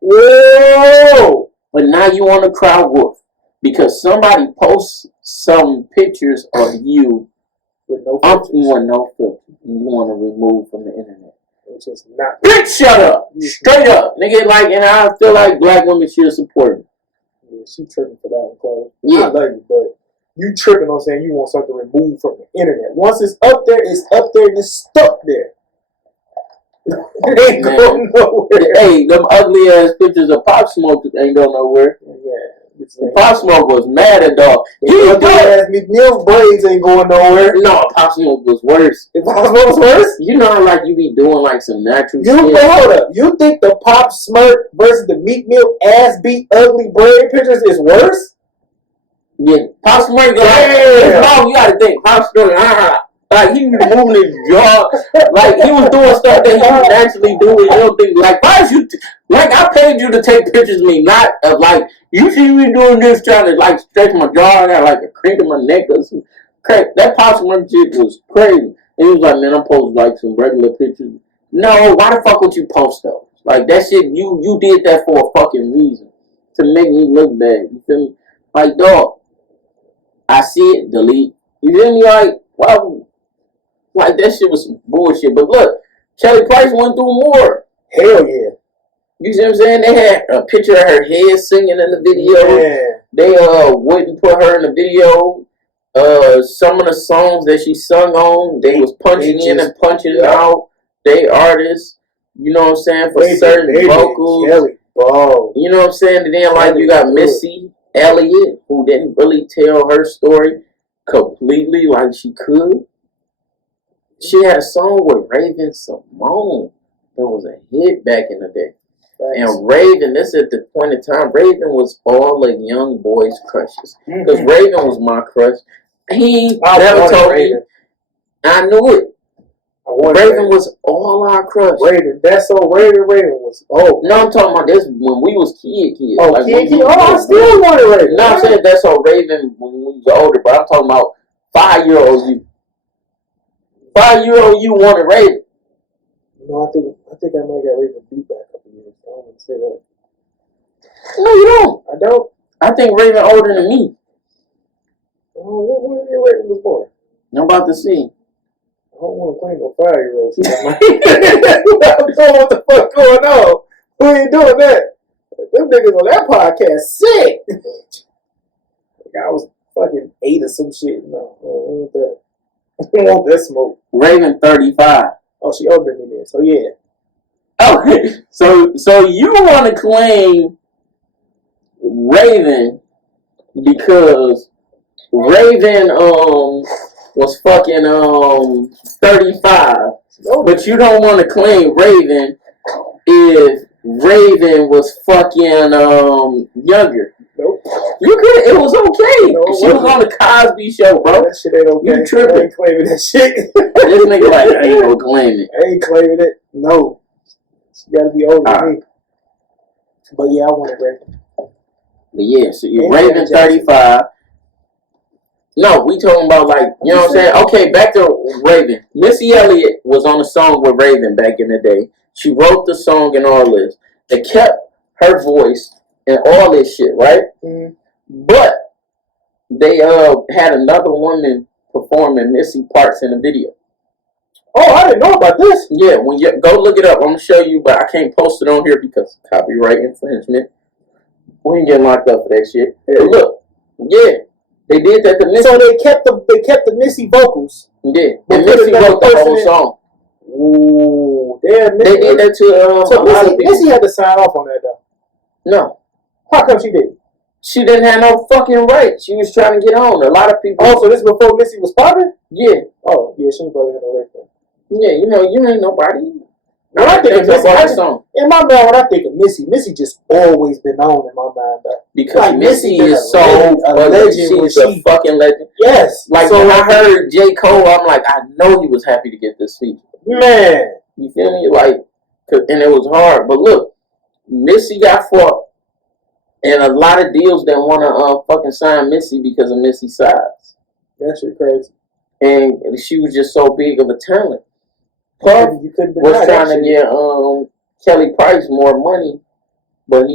Whoa! But now you want to cry wolf because somebody posts some pictures of you with no filters. You want no filter. You want to remove from the internet. Which is not. Bitch, shut up! Straight up, nigga. Like, and I feel like black women should support me. Yeah, she tripping for that one, cause yeah. I love you, but you tripping on saying you want something removed from the internet. Once it's up there and it's stuck there. It ain't going nowhere. Hey, them ugly ass pictures of Pop Smoke ain't going nowhere. Yeah. Pop Smoke was mad at dog. You ugly ass McNeil's braids ain't going nowhere. No, Pop Smoke was worse. If Pop Smoke was worse? You know how like you be doing like some natural shit. Hold up. You think the Pop Smirk versus the Meek Mill ass beat ugly braid pictures is worse? Yeah, Pop Smirk, you gotta think, Pop Smirk, like he was moving his jaw, like he was doing stuff that he would naturally do, and you don't think, like, why is you, like, I paid you to take pictures of me, not of, like, you see me doing this, trying to, like, stretch my jaw, I got, like, a crank in my neck or some crap. That Pop Smirk shit was crazy. And he was like, man, I'm posting, like, some regular pictures. No, why the fuck would you post those? Like, that shit, you did that for a fucking reason, to make me look bad, you feel me? Like, dog. I see it, delete. You feel me? Like, wow. Like, that shit was some bullshit. But look, Kelly Price went through more. Hell yeah. You see what I'm saying? They had a picture of her head singing in the video. Yeah. They wouldn't put her in the video. Some of the songs that she sung on, they was punching in and punching out. They artists, you know what I'm saying, for certain vocals. Kelly, bro. You know what I'm saying? And then, like, you got Missy Elliott, who didn't really tell her story completely like she could. She had a song with Raven Simone that was a hit back in the day. Thanks. And Raven, this at the point in time, Raven was all a young boy's crushes. Because Raven was my crush. He never told me. I knew it. Raven was all our crush. Raven, that's so Raven was. Oh, no, I'm talking about this when we was kids. Oh, like kid. Oh, I still wanted Raven. No, I'm saying that's so Raven when we was older, but I'm talking about 5-year-old you. 5-year-old you wanted Raven. No, I think I might get Raven beat back up a years. I don't want to say that. No, you don't. I don't. I think Raven older than me. Oh, when Raven was born? I'm about to see. I don't want to claim no 5-year-old. I don't know what the fuck going on. Who ain't doing that? Them niggas on that podcast sick. I was fucking 8 or some shit. No, I don't want that. I don't want that smoke. Raven 35. Oh, she older than me then. So yeah. Oh, so you want to claim Raven because Raven was fucking 35, but you don't want to claim Raven if Raven was fucking younger. Nope. You could. It was okay. No, she was on the Cosby Show, bro. That shit ain't okay. You tripping? I ain't claiming that shit. This nigga like I ain't gonna claim it. I ain't claiming it. No, she gotta be older than me. But yeah, I wanted Raven. But yeah, so you Raven 35. No, we talking about like, you know what I'm saying? Okay, back to Raven. Missy Elliott was on a song with Raven back in the day. She wrote the song and all this. They kept her voice and all this shit, right? Mm-hmm. But they had another woman performing Missy parts in the video. Oh, I didn't know about this. Yeah, when you go look it up, I'm gonna show you, but I can't post it on here because copyright infringement. We ain't getting locked up for that shit. Hey, look, yeah. They did that to Missy. So they kept the Missy vocals. Yeah. And Missy wrote the whole song. Ooh. Damn, they did that to so Missy had to sign off on that though. No. How come she did? She didn't have no fucking right. She was trying to get on. A lot of people. Oh, so this before Missy was popping? Yeah. Oh, yeah, she probably had no right. Yeah, you ain't nobody. When I think of Missy, song. In my mind, when I think of Missy just always been on in my mind. Though. Because like, Missy is so a legend. She's a fucking legend. Yes. Like so when I heard J. Cole, I'm like, I know he was happy to get this feature. Man. You feel me? Like, and it was hard. But look, Missy got fought. And a lot of deals that want to fucking sign Missy because of Missy's size. That shit crazy. And she was just so big of a talent. Puff was trying to get Kelly Price more money, but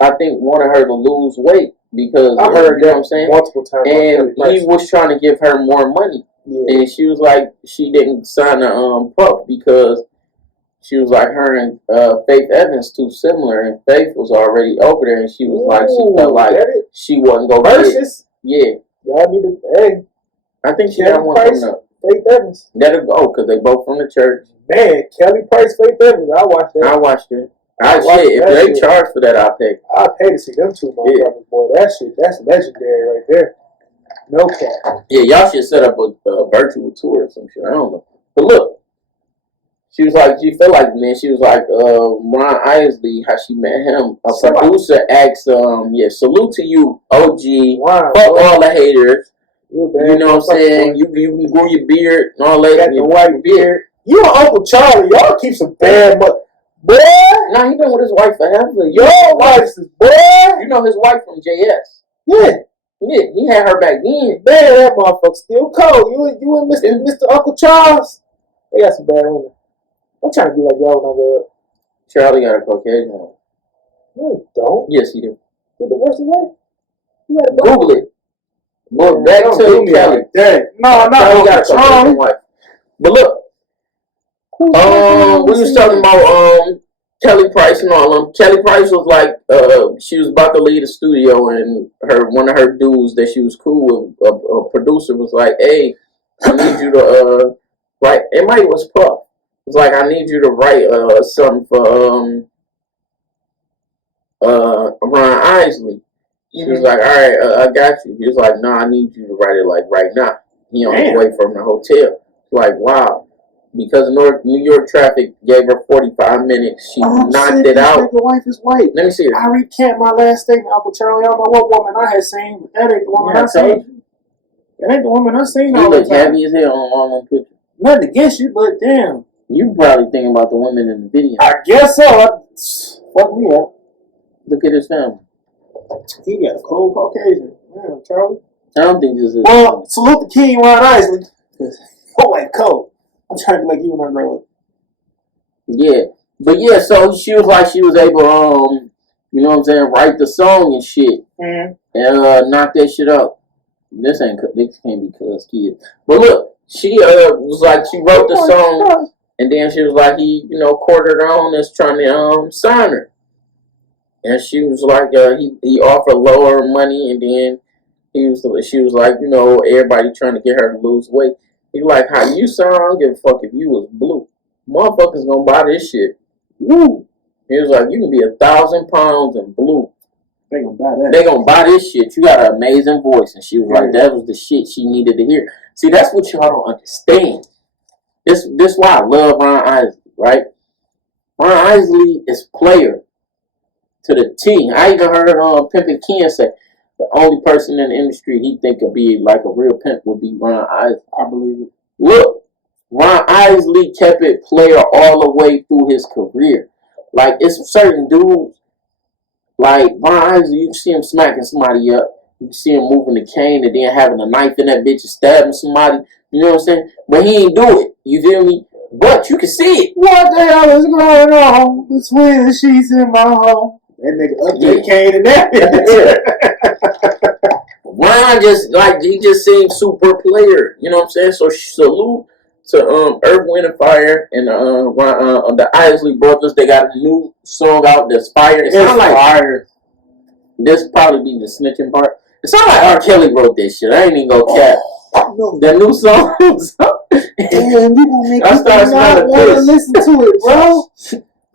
I think, wanted her to lose weight because I heard you know what I'm saying? Multiple times. And he was trying to give her more money. Yeah. And she was like, she didn't sign a Puff because she was like, her and Faith Evans too similar, and Faith was already over there, and she was like, she felt like she wasn't going to get it. Yeah. Y'all need to, hey. I think she got one coming up. Faith Evans. That'll go, because they both from the church. Man, Kelly Price, Faith Evans, I watched that. I watched it. If they charge for that, I'll pay. I'll pay to see them two motherfuckers, boy. That shit, that's legendary right there. No cap. Yeah, y'all should set up a virtual tour or some shit. I don't know. But look. She was like, she felt like, man, she was like, Ron Isley, how she met him. A producer asked, salute to you, OG. Wow, fuck all the haters. You know what I'm saying? You can grow your beard and all that. Got the white beard. You and Uncle Charlie, y'all keep some bad boy. Nah, he been with his wife forever. Your wife's boy. You know his wife from JS. Yeah. Yeah, he had her back then. Man, that motherfucker still cold. You and Mr. Uncle Charles, they got some bad women. I'm trying to be like y'all when I grow up. Charlie got a Caucasian one. No, he don't. Yes, he do. He divorced his wife? Google it. But back to Kelly. Like no, Charlie got a Caucasian wife. But look, we was talking about Kelly Price and all them. Kelly Price was like, she was about to leave the studio, and one of her dudes that she was cool with, a producer, was like, "Hey, I need you to write." It might was Puff. It was like, I need you to write something for Ron Isley. She was like, all right, I got you. He was like, no, I need you to write it like right now. He on his way from the hotel. Like, wow. Because New York traffic gave her 45 minutes. She knocked it out. The wife is white. Let me see her. I recant my last statement, Uncle Charlie. I don't know what woman I had seen, but that ain't the woman I seen. That ain't the woman I seen all the time. You look happy as hell on one picture. Nothing against you, but damn. You probably thinking about the women in the video. I guess so. Fuck me up. Look at his family. He got a cold Caucasian. Damn, Charlie. I don't think this is. Well, salute the king, Ron Isley. Oh, ain't cold. I'm trying to be like you when I grow up. Yeah. But yeah, so she was like, she was able, you know what I'm saying, write the song and shit. And knock that shit up. This can't be cuz kids. But look. She was like, she wrote the song, and then she was like, he, courted her on as trying to sign her. And she was like, he offered lower money, and then she was like, everybody trying to get her to lose weight. He like, how you sound, I don't give a fuck if you was blue. Motherfuckers gonna buy this shit. Woo. He was like, you can be 1,000 pounds and blue. They gonna buy that. They gonna buy this shit. You got an amazing voice. And she was like, that was the shit she needed to hear. See, that's what y'all don't understand. This why I love Ron Isley, right? Ron Isley is player to the T. I even heard Pimpin' Ken say the only person in the industry he think could be like a real pimp would be Ron Isley. I believe it. Look, Ron Isley kept it player all the way through his career. Like, it's certain dudes, like Ron Isley, you can see him smacking somebody up. You can see him moving the cane and then having a knife in that bitch and stabbing somebody. You know what I'm saying? But he ain't do it. You feel me? But you can see it. What the hell is going on between the sheets in my home? That nigga up there cane and that bitch. Ron he just seemed super player. You know what I'm saying? So salute to Earth, Wind and Fire and the Isley Brothers. They got a new song out that's fire. It's not like fire. This probably be the snitching part. It sound like R. Kelly wrote this shit. I ain't even gonna cap. No. That new song. Damn, you gonna make me not want to listen to it, bro.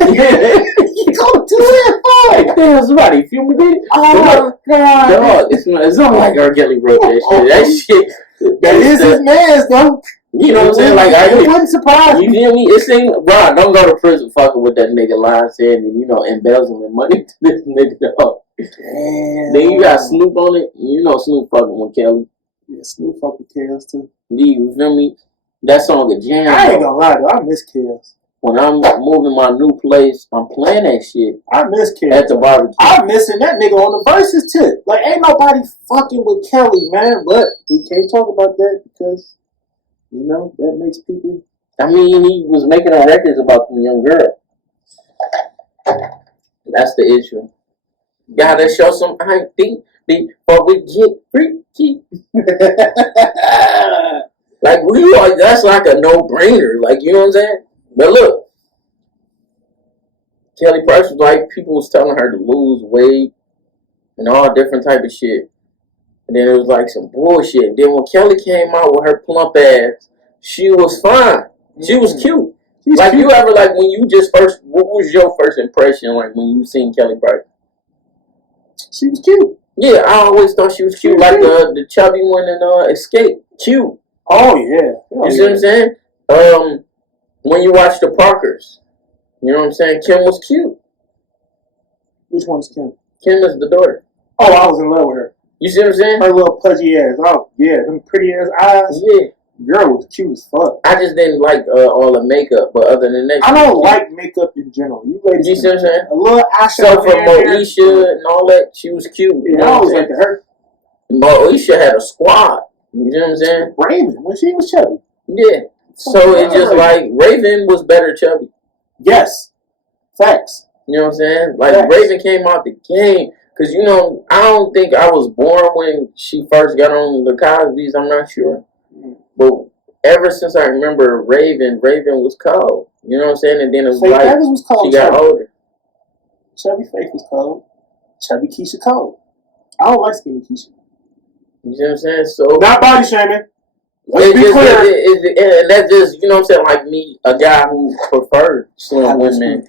You go 2 and 5. Damn, somebody fumigated. Oh my god. Dog, it's not like R. Kelly wrote that shit. That shit. That is his man's though. You know what I'm saying? Like, it wouldn't surprise you feel me? It seems, bro, don't go to prison fucking with that nigga lying saying, you know, embezzling money to this nigga, dog. Damn. Then you got Snoop on it. You know Snoop fucking with Kelly. Yeah, Snoop fucking Chaos too. You feel me? That song a jam. I ain't gonna lie though, I miss Chaos. When I'm moving my new place, I'm playing that shit I miss Chaos. at the barbecue. I'm missing that nigga on the verses tip. Like, ain't nobody fucking with Kelly, man. But we can't talk about that because, you know, that makes people. I mean, he was making records about the young girl. That's the issue. Gotta show some ID before we get freaky. Like, we are, that's like a no-brainer. Like, you know what I'm saying? But look, Kelly Price was like, people was telling her to lose weight and all different type of shit. And then it was like some bullshit. Then when Kelly came out with her plump ass, she was fine. She was cute. Like, cute. You ever, like, when you just first, what was your first impression, like, when you seen Kelly Price? She was cute. Yeah, I always thought she was cute. Like the chubby one in Escape. Cute. Oh, yeah. You see what I'm saying? When you watch the Parkers, you know what I'm saying? Kim was cute. Which one's Kim? Kim is the daughter. Oh, I was in love with her. You see what I'm saying? Her little pudgy ass. Oh, yeah. Them pretty ass eyes. Yeah. Girl was cute as fuck. I just didn't like all the makeup, but other than that, I don't like makeup in general. You ladies, you see what I'm saying? A little eyeshadow. So for Moesha and all that, she was cute. Yeah, I always liked her. Moesha had a squad. You see what I'm saying? Raven, when she was chubby. Yeah. So it's just like Raven was better chubby. Yes. Facts. You know what I'm saying? Like, Facts. Raven came out the game. Because, you know, I don't think I was born when she first got on the Cosby's. I'm not sure. But ever since I remember Raven was cold. You know what I'm saying? And then it was Faith like Evans was cold, she got older. Chubby Faith was cold. Chubby Keisha cold. I don't like skinny Keisha. You see what I'm saying? So not body shaming. Let's be clear. And that's just, you know what I'm saying, like me, a guy who preferred slim women.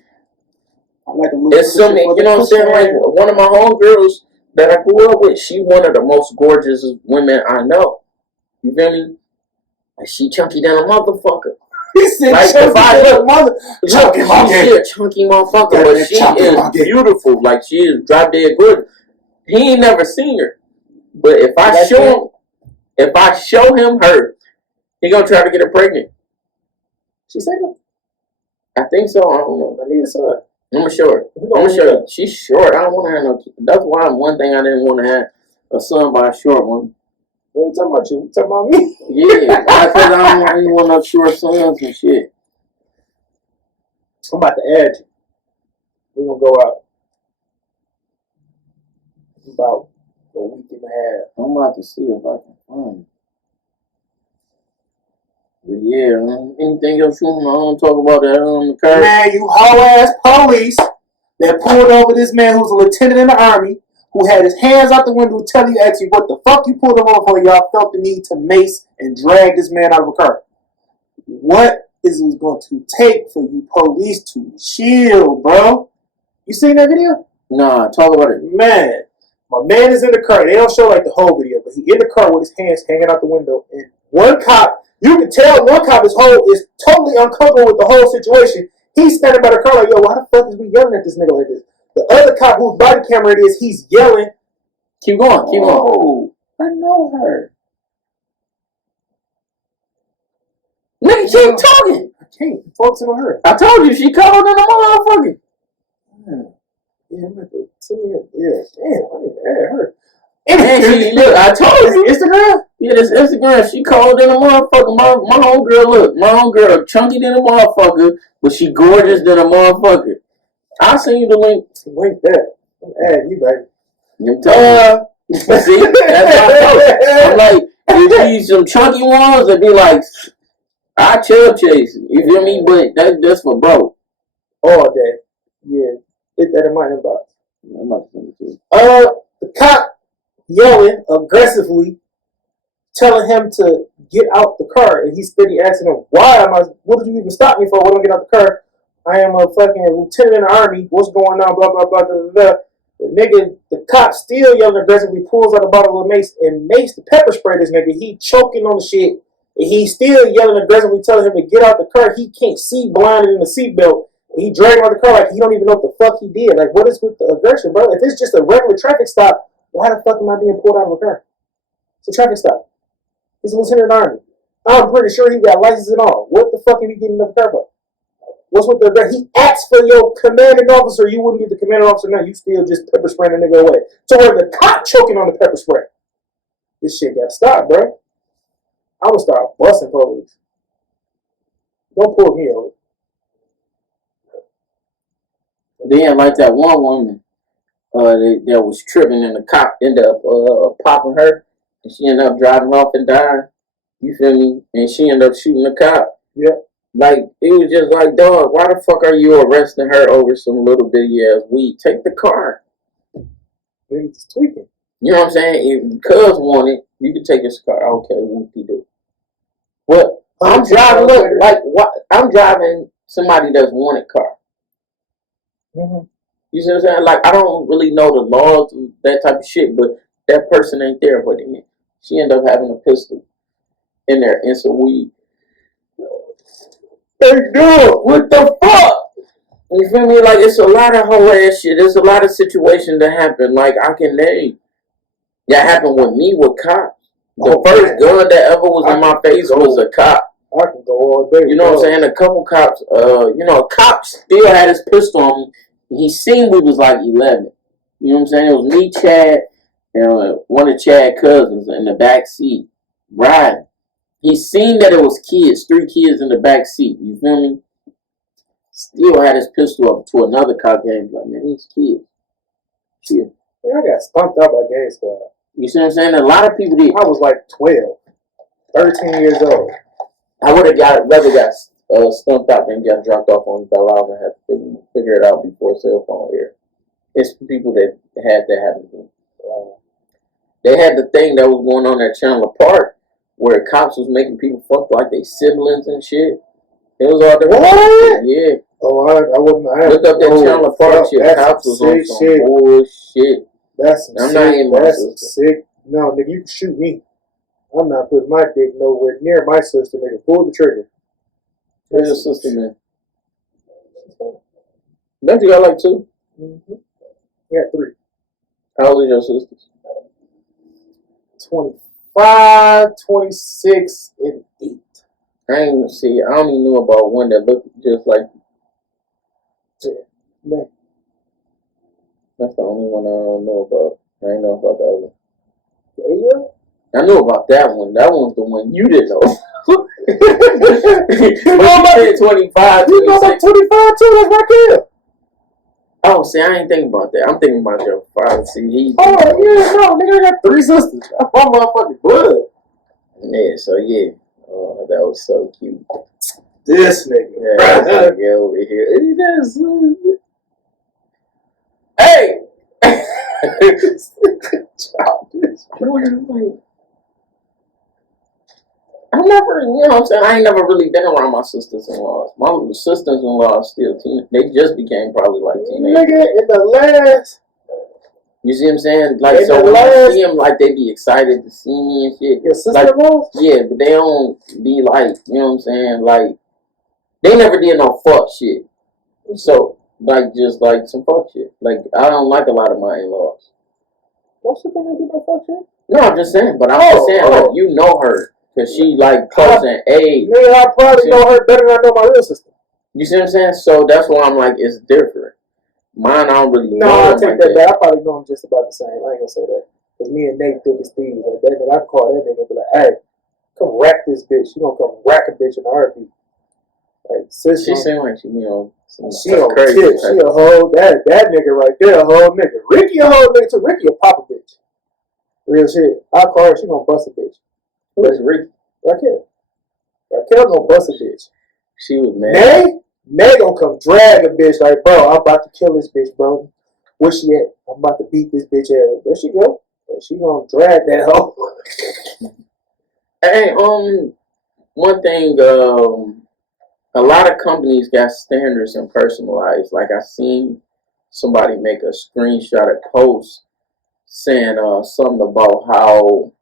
Like it's some, you know what I'm saying? Like, one of my homegirls that I grew up with, she one of the most gorgeous women I know. You feel me? Like, she chunky than a motherfucker. He said, like, if I look, chunky motherfucker, but she is beautiful. Like, she is drop dead good. He ain't never seen her. But if I show him her, he gonna try to get her pregnant. She single? I think so. I don't know. I need to see her. I'm gonna show her. I'm gonna show you. She's short. I don't want to have no. That's why one thing I didn't want to have a son by a short one. What are you talking about? You talking about me? Yeah, because I don't even want no short sons and shit. I'm about to add you. We're gonna go out about a week and a half. I'm about to see if I can find it. But yeah, anything else you want to talk about that on the car? Man, you hoe ass police that pulled over this man who's a lieutenant in the army, who had his hands out the window telling you, actually, what the fuck you pulled him over for? Y'all felt the need to mace and drag this man out of a car. What is it going to take for you police to chill, bro? You seen that video? Nah, talk about it. Man, my man is in the car. They don't show like the whole video, but he in the car with his hands hanging out the window, and one cop, you can tell one cop is totally uncomfortable with the whole situation. He's standing by the car like, yo, why the fuck is we yelling at this nigga like this? The other cop whose body camera it is, he's yelling. Keep going, keep going. Oh, I know her. Nigga, keep talking. I can't. I'm focusing on her. I told you, she called on the motherfucker. Yeah, I'm about to see her. Yeah, damn, I need to add her. And she, look, I told you. Instagram? Yeah, this Instagram. She called in a motherfucker. My homegirl, look. My homegirl, chunky than a motherfucker, but she gorgeous than a motherfucker. I'll send you the link. Link that. I'm adding you, baby. You tell see, that's how I I'm like, if these some chunky ones, it'd be like, I chill chase. You feel me? But that's for bro. All day. Yeah. Hit that in my inbox. I'm about to send it to you. The cop yelling aggressively, telling him to get out the car, and he's steady asking him, what did you even stop me for? Why don't I get out the car? I am a fucking lieutenant in the army. What's going on? Blah, blah, blah, blah, blah. The cop still yelling aggressively, pulls out a bottle of mace and makes the pepper spray this nigga. He choking on the shit. And he's still yelling aggressively, telling him to get out the car. He can't see, blinded in the seatbelt. He dragged out the car like he don't even know what the fuck he did. Like, what is with the aggression, bro? If it's just a regular traffic stop, why the fuck am I being pulled out of a car? It's a traffic stop. He's a lieutenant in the army. I'm pretty sure he got license and all. What the fuck are you getting in the car for? What's with the he asked for your commanding officer? You wouldn't get the commanding officer now. You still just pepper spraying the nigga away. So where the cop choking on the pepper spray? This shit got stopped, bro. I would start busting police. Don't pull me over. Then, like that one woman that was tripping and the cop ended up popping her, and she ended up driving off and dying. You feel me? And she ended up shooting the cop. Yeah. Like, it was just like, dog, why the fuck are you arresting her over some little bitty ass weed? Take the car. Maybe it's tweaking. You know what I'm saying? If cuz want it, you can take his car. Okay, what you do? What? I'm driving, look, like, what? I'm driving somebody that's wanted car. Mm-hmm. You see what I'm saying? Like, I don't really know the laws and that type of shit, but that person ain't there. But she ended up having a pistol in there and some weed. Hey, dude, what the fuck? You feel me? Like, it's a lot of whole ass shit. There's a lot of situations that happen. Like, I can name. That happened with me with cops. The first gun that ever was in my face was a cop. I can go all day. You know what I'm saying? A couple cops, cops still had his pistol on me. He seen we was like 11. You know what I'm saying? It was me, Chad, and one of Chad's cousins in the back seat riding. He seen that it was kids, 3 kids in the back seat. You feel me? Still had his pistol up to another cop game. Like, man, these kids. Chill. Man, I got stumped out by gang squad. You see what I'm saying? A lot of people did. I was like 12, 13 years old. I would have rather got stumped out than got dropped off on Bell Island and had to figure it out before cell phone era. It's people that had that happen. They had the thing that was going on at Chandler Park where cops was making people fuck like they siblings and shit. It was all the what? Yeah. Oh, I wouldn't. Look up that Chandler Park shit. Cops was on some shit. bullshit. That's some I'm sick. not in my That's sister. sick. No, nigga, you can shoot me. I'm not putting my dick nowhere near my sister, nigga. Pull the trigger. Where's your sister, man? Don't you got like 2? Mm-hmm. We got 3. How old is your sisters? 25, 26, and 8. I only knew about one that looked just like. Yeah. Man. That's the only one I don't know about. I ain't know about the other. The 8-year-old? I knew about that one. That one's the one you didn't know. You know about 25, you know about 25 too? That's my kid. Oh, see, I ain't thinking about that. I'm thinking about your father. See, Oh, yeah, no, nigga, I got 3 sisters. That's my motherfucking blood. Yeah, so yeah. Oh, that was so cute. This nigga. Yeah, this nigga over here. Hey! I never, you know what I'm saying? I ain't never really been around my sisters-in-laws. My sisters-in-law still they just became probably like teenagers. Nigga, in the last. You see what I'm saying? Like, in so when last, I see them, like, they be excited to see me and shit. Your sister-in-law? Like, yeah, but they don't be like, you know what I'm saying? Like, they never did no fuck shit. So, like, just like some fuck shit. Like, I don't like a lot of my in-laws. What's the thing that do no fuck shit? No, I'm just saying, but I'm just saying, like, you know her. Because she, like, close in age. Nigga, I probably know her better than I know my real sister. You see what I'm saying? So that's why I'm like, it's different. Mine, I don't really know. No, I take that back. I probably know him just about the same. I ain't gonna say that. Because me and Nate think it's thieves. Like that nigga, I call that nigga and be like, hey, come rack this bitch. You gonna come rack a bitch in a heartbeat. Like, sis, she seemed like she be on she on crazy tip. She a whole, that nigga right there, a whole nigga. Ricky a whole nigga too. Ricky a pop a bitch. Real shit. I call her, she gonna bust a bitch. Who is Ricky? Raquel. Raquel gonna bust a bitch. She was mad. Nay gonna come drag a bitch like, bro, I'm about to kill this bitch, bro. Where she at? I'm about to beat this bitch ass. There she go. She gonna drag that hoe. Hey, one thing, a lot of companies got standards and personalized. Like I seen somebody make a screenshot of post saying something about how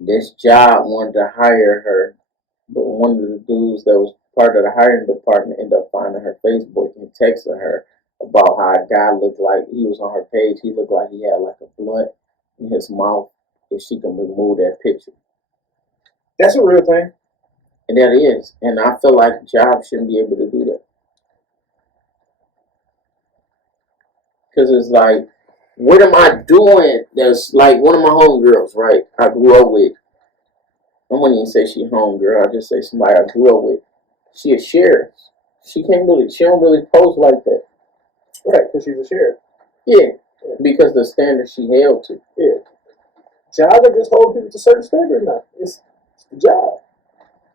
this job wanted to hire her, but one of the dudes that was part of the hiring department ended up finding her Facebook and texting her about how a guy looked like he was on her page. He looked like he had like a blunt in his mouth. If she can remove that picture, That's a real thing. and that is, and I feel like jobs shouldn't be able to do that because it's like, what am I doing? That's like one of my homegirls, right? I grew up with. I wouldn't even say she homegirl. I just say somebody I grew up with. She a sheriff. She don't really post like that. Right, because she's a sheriff. Yeah, because the standard she held to. Yeah. Jobs are just holding people to certain standards now. It's the job.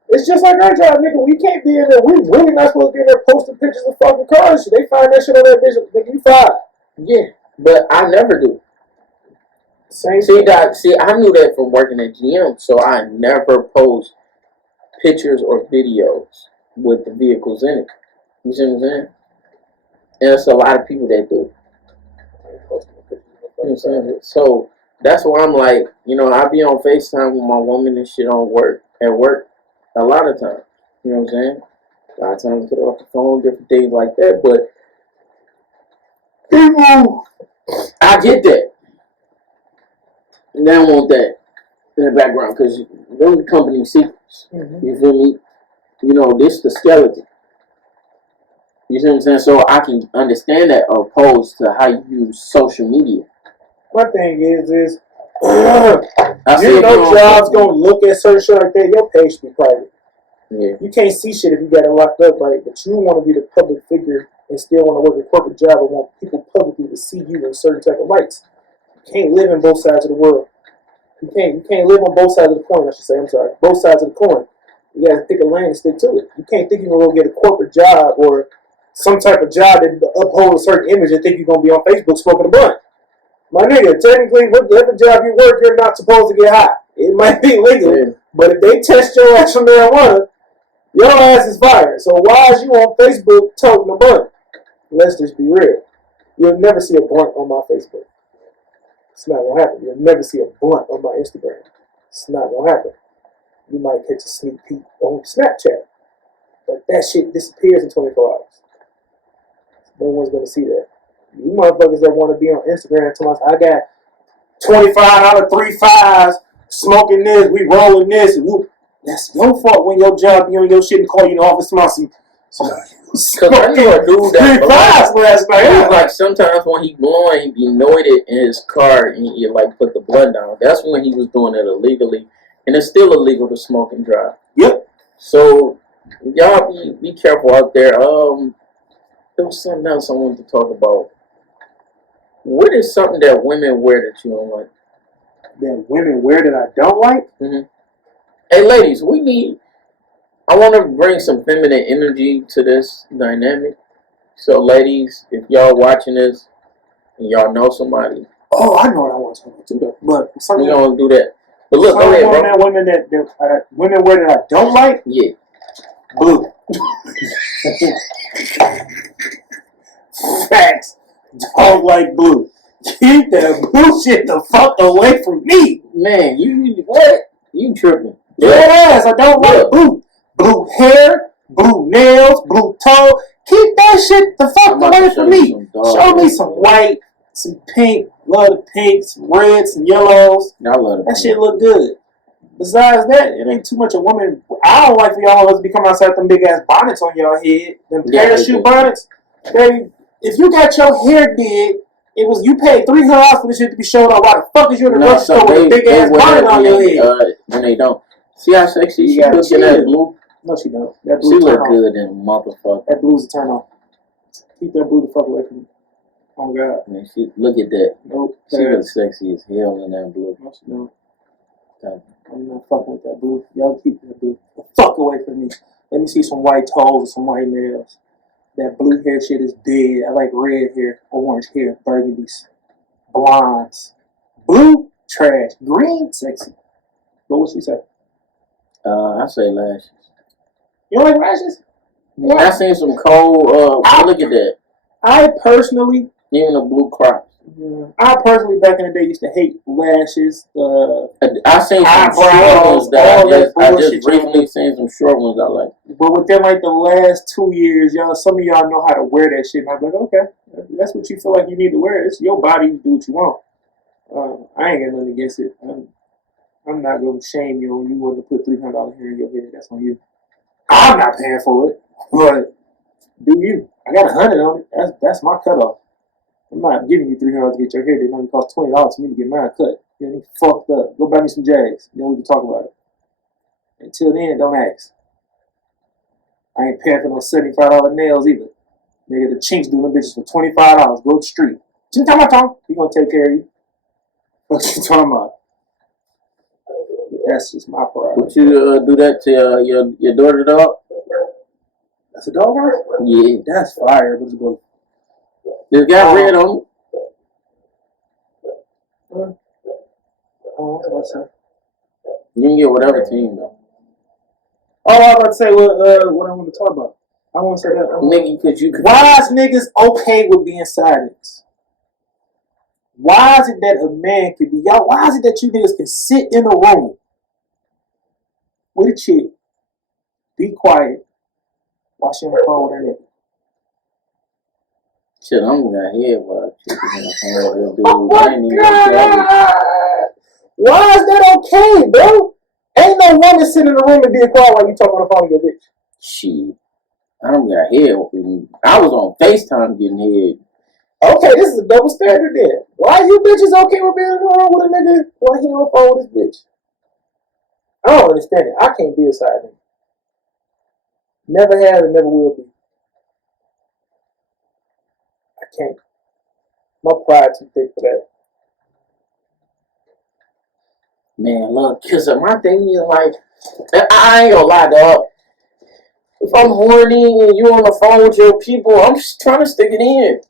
It's just like our job, nigga. We can't be in there. We really not supposed to be in there posting pictures of fucking cars. They find that shit on that bitch, nigga, you fired. Yeah, but I never do. Same See, thing. I knew that from working at GM, so I never post pictures or videos with the vehicles in it. You see what I'm saying? And there's a lot of people that do. You know what I'm saying? So that's why I'm like, I be on FaceTime with my woman and shit at work a lot of times. You know what I'm saying? A lot of times I get off the phone, different things like that. But people, I get that. And they don't want that in the background because those are company secrets. Mm-hmm. You feel me? This the skeleton. You see what I'm saying? So I can understand that opposed to how you use social media. My thing is you know jobs gonna look at certain shit like that. Your page should be private. Yeah. You can't see shit if you got it locked up, right? But you want to be the public figure and still want to work a corporate job and want people publicly to see you in certain type of lights. You can't live in both sides of the world. You can't live on both sides of the coin, I should say. I'm sorry. Both sides of the coin. You gotta pick a lane and stick to it. You can't think you're gonna go get a corporate job or some type of job that upholds a certain image and think you're gonna be on Facebook smoking a blunt. My nigga, technically, whatever job you work, you're not supposed to get high. It might be legal, but if they test your ass for marijuana, your ass is fired. So why is you on Facebook toting a blunt? Let's just be real. You'll never see a blunt on my Facebook. It's not gonna happen. You'll never see a blunt on my Instagram. It's not gonna happen. You might catch a sneak peek on Snapchat, but that shit disappears in 24 hours. No one's gonna see that. You motherfuckers that want to be on Instagram tell us, I got 25 out of 3 5s, smoking this, we rolling this. That's your fault when your job be on your shit and call you in the office to Because I knew a dude that 3 5s last night. It was like sometimes when he blowing, he noited in his car and he like put the blunt down. That's when he was doing it illegally. And it's still illegal to smoke and drive. Yep. So y'all be careful out there. There was something else I wanted to talk about. What is something that women wear that you don't like? That women wear that I don't like? Mm-hmm. Hey, ladies, I want to bring some feminine energy to this dynamic. So, ladies, if y'all watching this and y'all know somebody. Oh, I know what I want to do. But we're going to do that. But look, go ahead, bro. Women women wear that I don't like? Yeah. Blue. Facts. Don't like blue. Keep that blue shit the fuck away from me. Man, you what? You tripping. Yes, I don't like blue. Blue hair, blue nails, blue toe. Keep that shit the fuck away from me. Show me some white, some pink, love the pink, some reds, some yellows. I love it. That shit look good. Besides that, it ain't too much of women. I don't like for y'all to be coming outside with them big ass bonnets on your head. Them parachute bonnets. Baby, if you got your hair did, you paid $300 for this shit to be showed up. Why the fuck is you in the grocery store with a big ass bonnet on your head? When they don't. See how sexy she looks in that blue? No, she don't. That blue she look good in a motherfucker. That blue's a turn on. Keep that blue the fuck away from me. Oh God. Man, look at that. Nope. She looks sexy as hell in that blue. No, she don't. I'm not fucking with that blue. Y'all keep that blue the fuck away from me. Let me see some white toes and some white nails. That blue hair shit is dead. I like red hair, orange hair, burgundies, blondes. Blue, trash. Green, sexy. What would she say? I say lashes. You don't like rashes? Man, I seen some cold. Look at that. I personally, even the blue crops. I personally back in the day used to hate lashes. I seen some short ones that I just recently seen some short ones I like. But within like the last 2 years, y'all, some of y'all know how to wear that shit. And I'm like, okay, that's what you feel like you need to wear. It's your body. You do what you want. I ain't got nothing against it. I'm not gonna shame you when you want to put $300 hair in your head. That's on you. I'm not paying for it, but do you? I got 100 on it. That's my cutoff. I'm not giving you $300 to get your hair. It only costs $20 for me to get mine cut. You know, fucked up. Go buy me some Jags. Then we can talk about it. Until then, don't ask. I ain't paying for no $75 nails either. Nigga, the chinks doing them bitches for $25. Go to the street. He gonna take care of you. What you talking about? That's just my problem. Would you do that to your daughter, dog? That's a dog house? Yeah. That's fire. What's it going? It's got red on it. What's that? You can get whatever team, though. Oh, I was about to say what I want to talk about. I want to say that. Nigga, because you could. Why is niggas okay with being side niggas? Why is it that a man can be... Y'all, why is it that you niggas can sit in a room with a chick, be quiet, while she on the phone with her nigga? Shit, I'm gonna hear what you Oh my God! Why is that okay, bro? Ain't no woman sitting in the room and being quiet while you talking on the phone with your bitch. Shit, I don't got head. I was on FaceTime getting head. Okay, this is a double standard then. Why you bitches okay with being in the room with a nigga while he on the phone with his bitch? I don't understand it. I can't be a side nigga. Never have and never will be. I can't. My pride too thick for that. Man, look, cause my thing is like, I ain't gonna lie, dog. If I'm horny and you on the phone with your people, I'm just trying to stick it in.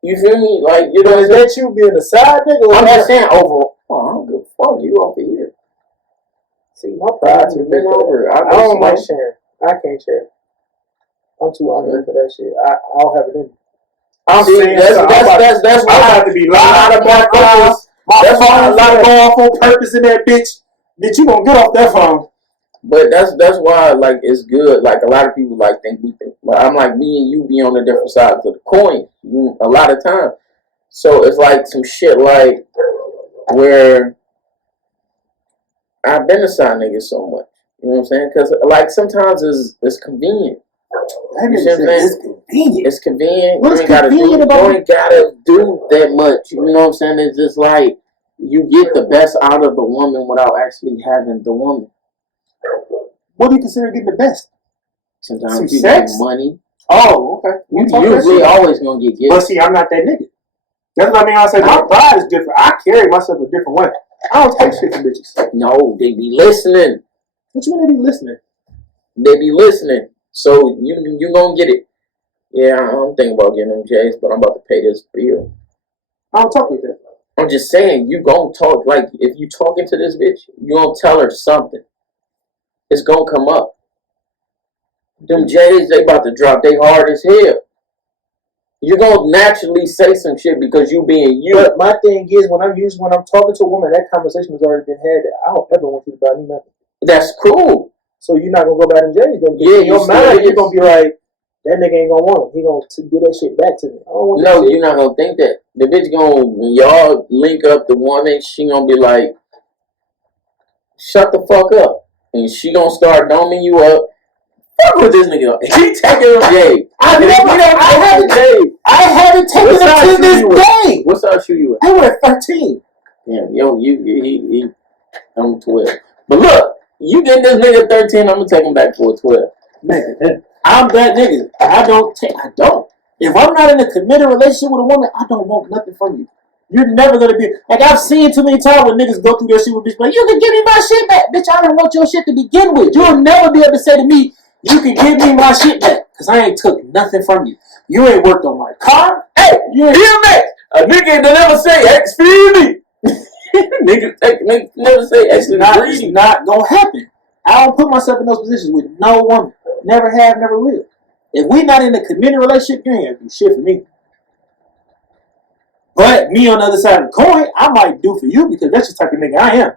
You feel me? Like, you know, is that you being a side nigga? I'm not saying overall. Oh, I don't give a fuck. You over here. See, my pride too big over. I don't like sharing. I can't share. I'm too honored for that shit. I'll have it in. I'm saying that's why I have to be loud about purpose. That's why a lot of going full purpose in that bitch. Bitch, you gonna get off that phone. But that's why, like, it's good. Like, a lot of people like think we think. Like, I'm like, me and you be on the different sides of the coin a lot of times. So it's like some shit like where I've been a side nigga so much. You know what I'm saying? Because like sometimes it's convenient. It's convenient. It's convenient. What's convenient about it? You ain't gotta do that much. You know what I'm saying? It's just like you get the best out of the woman without actually having the woman. What do you consider getting the best? Sometimes you get money. Oh, okay. You usually always gonna get gifts. But see, I'm not that nigga. That's what I mean. I say my pride is different. I carry myself a different way. I don't take shit from bitches. No, they be listening. What you mean they be listening? They be listening. So you gonna get it. Yeah, I'm thinking about getting them J's, but I'm about to pay this bill. I don't talk like that. I'm just saying, you gonna talk, like, if you talking to this bitch, you gonna tell her something. It's gonna come up. Them J's, they about to drop. They hard as hell. You're gonna naturally say some shit because you being you. But my thing is, when I'm talking to a woman, that conversation has already been had. I don't ever want you to buy me nothing. That's cool. So you're not gonna go buy them J's. Then yeah, in your mind, you're gonna be like, that nigga ain't gonna want him. He gonna get that shit back to me. No, you're not gonna think that. The bitch gonna, when y'all link up the woman, she gonna be like, shut the fuck up. And she gonna start doming you up. Fuck with this nigga. He taking them J's. I haven't taken him to this day. What size shoe you at? I went 13. Damn, yo, I'm 12. But look, you get this nigga 13, I'm gonna take him back for a 12. Nigga, I'm that nigga. I don't. If I'm not in a committed relationship with a woman, I don't want nothing from you. You're never gonna be like, I've seen too many times when niggas go through their shit with bitch, like, you can give me my shit back, bitch. I don't want your shit to begin with. You'll never be able to say to me, you can give me my shit back, cause I ain't took nothing from you. You ain't worked on my car. Hey, DMX, a nigga ain't never say excuse me. Nigga never say excuse me. It's not gonna happen. I don't put myself in those positions with no woman. Never have, never will. If we not in a committed relationship, you ain't gonna do shit for me. But me on the other side of the coin, I might do for you because that's just the type of nigga I am.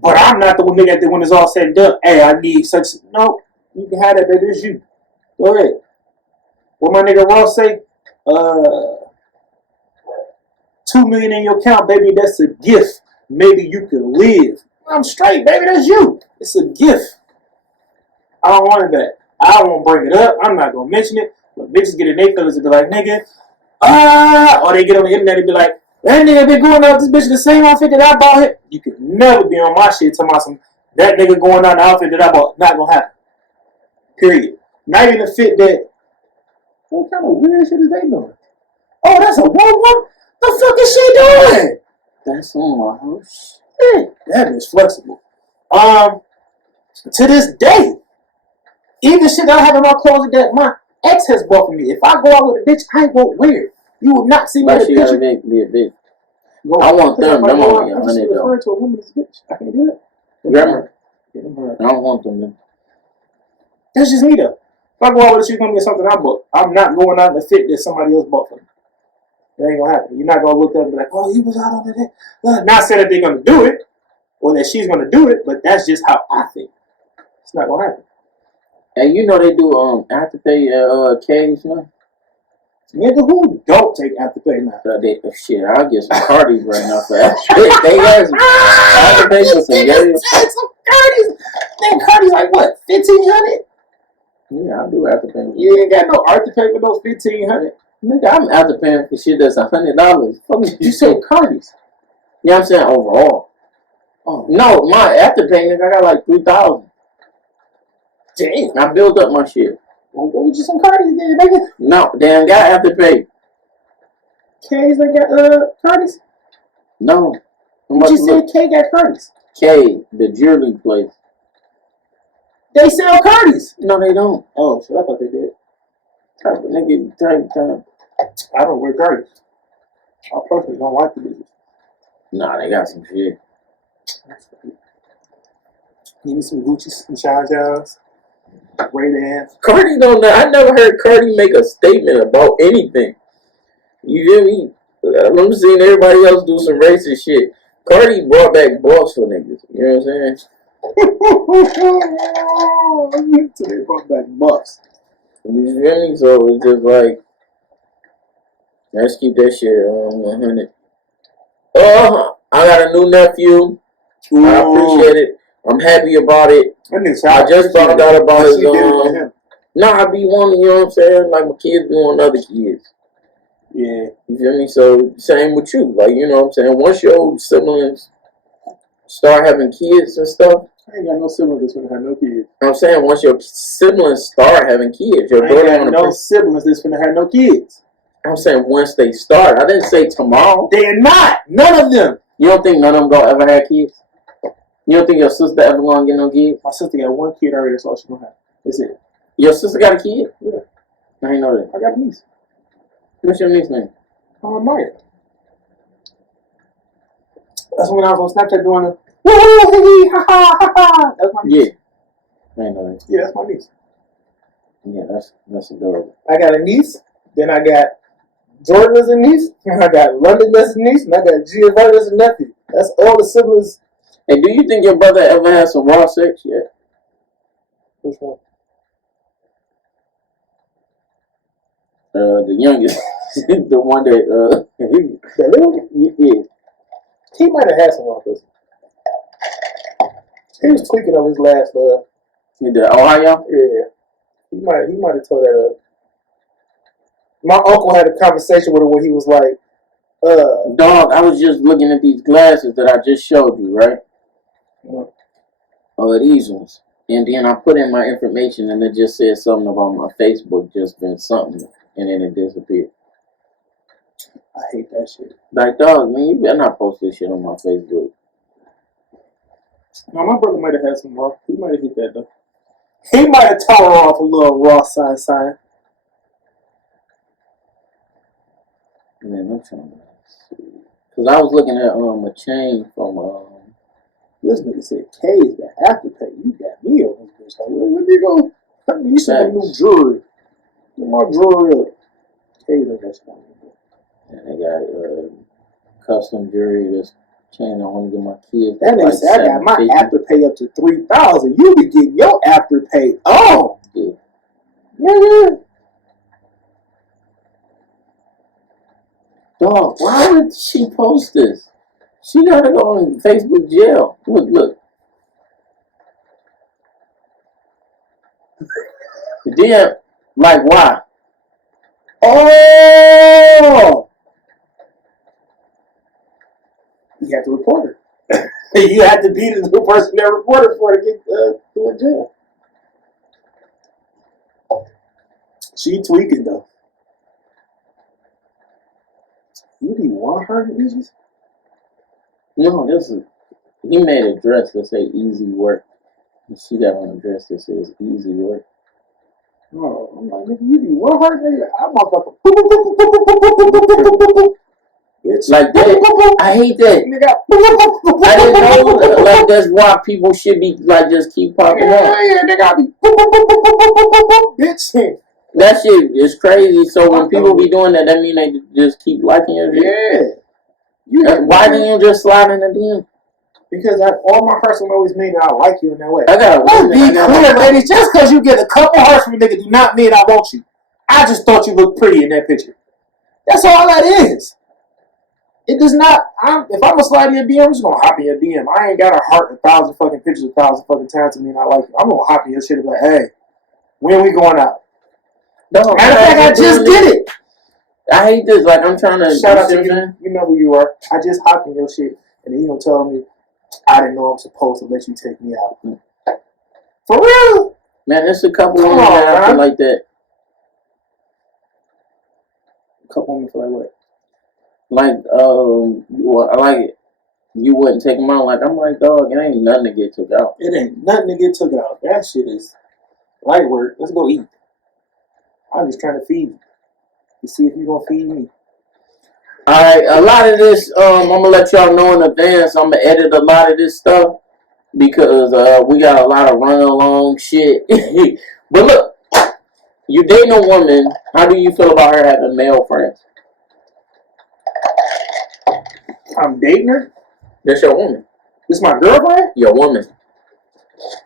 But I'm not the one nigga that when it's all said and done, hey, I need such. No, you can have that, baby. It's you. Go ahead. What my nigga Ross say? $2 million in your account, baby. That's a gift. Maybe you can live. I'm straight, baby. That's you. It's a gift. I don't want it back. I won't bring it up. I'm not gonna mention it. But bitches get in their feelings and be like, nigga, or they get on the internet and be like, that nigga been going out this bitch the same outfit that I bought him. You could never be on my shit talking about some that nigga going out the outfit that I bought. Not gonna happen. Period. Not even a fit that. What kind of weird shit is they doing? Oh, that's a one. The fuck is she doing? That's on my house. Hey, that is flexible. To this day, even shit that I have in my closet that my ex has bought for me. If I go out with a bitch, I ain't won't wear it. You will not see me in a picture. Be a bitch. I want them. Them only I'm just referring to a woman as a bitch. I can't do that. Grammar. I don't want them. That's just me though. If I go out with a she's gonna get something I bought. I'm not going out in the fit that somebody else bought for me. That ain't gonna happen. You're not gonna look up and be like, oh, he was out on that. Not saying that they're gonna do it or that she's gonna do it, but that's just how I think. It's not gonna happen. And you know they do Afterpay K's now. Nigga, who don't take Afterpay now? Shit, I'll get some Cardis right now for Afterpay. They got some Afterpay for some games. Some Cardis. Man, Cardis like what? 1,500? Yeah, I'll do Afterpay. You ain't got no Afterpay for those 1,500. Nigga, I'm Afterpaying for shit that's $100. Fuck you say Cardis? Yeah, I'm saying overall. Oh no, my Afterpay, nigga, I got like 3,000. Damn, I built up my shit. Well, go get you some Cardis then, nigga. No, they ain't got Afterpay. K's ain't got Cardis? No. You just said K got Cardis. K, the jewelry place. They sell Cardis. No, they don't. Oh, shit, I thought they did. Type of nigga, type time. I don't wear Cardis. I personally don't like the business. Nah, they got some shit. Give me some Gucci, some Shine Johns, Ray-Bans. Cardi don't know. I never heard Cardi make a statement about anything. You feel me? I'm seeing everybody else do some racist shit. Cardi brought back boss for niggas. You know what I'm saying? So they brought back buffs. You feel me? So it's just like, let's keep that shit 100. I got a new nephew. Ooh. I appreciate it. I'm happy about it. I just found out about his I be wanting, you know what I'm saying? Like my kids be wanting other kids. Yeah. You feel me? So same with you. Like, you know what I'm saying? Once your siblings start having kids and stuff. I ain't got no siblings that's gonna have no kids. I'm saying once your siblings start having kids, your daughter ain't got no siblings that's gonna have no kids. I'm saying once they start. I didn't say tomorrow. They're not. None of them. You don't think none of them gonna ever have kids? You don't think your sister ever gonna get no kids? My sister got one kid already, that's all she's gonna have. That's it. Your sister got a kid? Yeah. I ain't know that. I got a niece. What's your niece name? Maya. That's when I was on Snapchat doing the woo ha ha ha ha. That's my niece. Yeah. I ain't know that. Yeah, that's my niece. Yeah, that's adorable. I got a niece, then I got Jordan as a niece, and I got London as a niece, and I got Giovanni as a nephew. That's all the siblings. Hey, do you think your brother ever had some raw sex yet? Which one? The youngest. The one that, the little one? Yeah. He might have had some raw pussy. He was tweaking on his last, You did Ohio? Yeah. He might have told that up. My uncle had a conversation with him where he was like, Dog, I was just looking at these glasses that I just showed you, right? What? These ones. And then I put in my information and it just said something about my Facebook just been something and then it disappeared. I hate that shit. Like, dog, man, you better not post this shit on my Facebook. No, my brother might have had some raw. He might have hit that though. He might have tore off a little raw sign. Man, I'm trying to see. Because I was looking at a chain from This nigga said K's got Afterpay. You got me on this bitch. Like, where they go? I need some new jewelry. Get my jewelry up. K's ain't got shit on. And they got custom jewelry. This chain I want to get my kids. That nigga said I got my Afterpay up to 3,000. You be getting your Afterpay on. Yeah. Nigga. Dog, why would she post this? She gotta go in Facebook jail. Look. Then, like, why? Oh! You have to report her. You have to be the person that reported for to get to a jail. She tweaking though. You be 100 bitches? No, he made a dress that say easy work. And she got on a dress that says easy work. Oh, I'm like, nigga, you be 100 nigga. I'm motherfucker. Like that. I hate that. I didn't know like that's why people should be like just keep popping up. Yeah, nigga, I be bitch. That shit is crazy. So when people be doing that, that mean they just keep liking your shit. Yeah. Why didn't you just slide in the DM? Because all my hearts will always mean that I like you in that way. Let's be clear, ladies. Just because you get a couple hearts from a nigga do not mean I want you. I just thought you looked pretty in that picture. That's all that is. It does not. If I'm gonna slide in your DM, I'm just gonna hop in your DM. I ain't got a heart 1,000 fucking pictures 1,000 fucking times to mean I like you. I'm gonna hop in your shit and be like, hey, when we going out? No, matter of fact, I just did it. I hate this. Like, I'm trying to shout out to you. You know who you are. I just hopped in your shit, and then you gonna tell me I didn't know I'm supposed to let you take me out. For real? Man, there's a couple women that feel like that. A couple women feel like what? Like, I like it. You wouldn't take them out. Like, I'm like, dog, it ain't nothing to get took out. It ain't nothing to get took out. That shit is light work. Let's go eat. I'm just trying to feed you. To see if you're going to feed me. Alright, a lot of this, I'm going to let y'all know in advance. I'm going to edit a lot of this stuff. Because we got a lot of run along shit. But look, you dating a woman. How do you feel about her having male friends? I'm dating her? That's your woman. This my girlfriend? Your woman.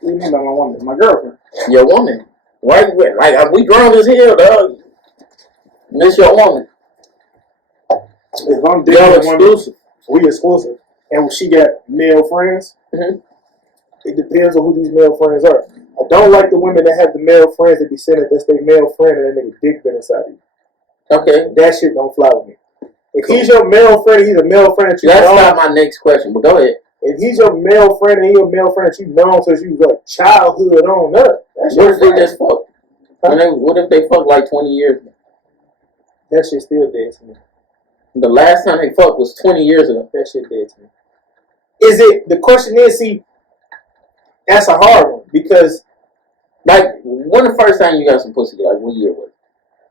What do you mean by my woman? My girlfriend. Your woman. Why you like we grown as hell, dog? This your woman. If I'm dating a woman, we exclusive. And she got male friends. Mm-hmm. It depends on who these male friends are. I don't like the women that have the male friends that be saying that that's their male friend and that nigga dick been inside of you. Okay. That shit don't fly with me. If he's your male friend, he's a male friend that you know. That's not my next question, but go ahead. If he's your male friend and he's a male friend that you've known since you was like childhood on up, that's what if they just fuck? Huh? What if they fuck like 20 years ago? That shit still dead to me. The last time they fucked was 20 years ago. That shit dead to me. The question is, see, that's a hard one because, like, when the first time you got some pussy, like, what year was it?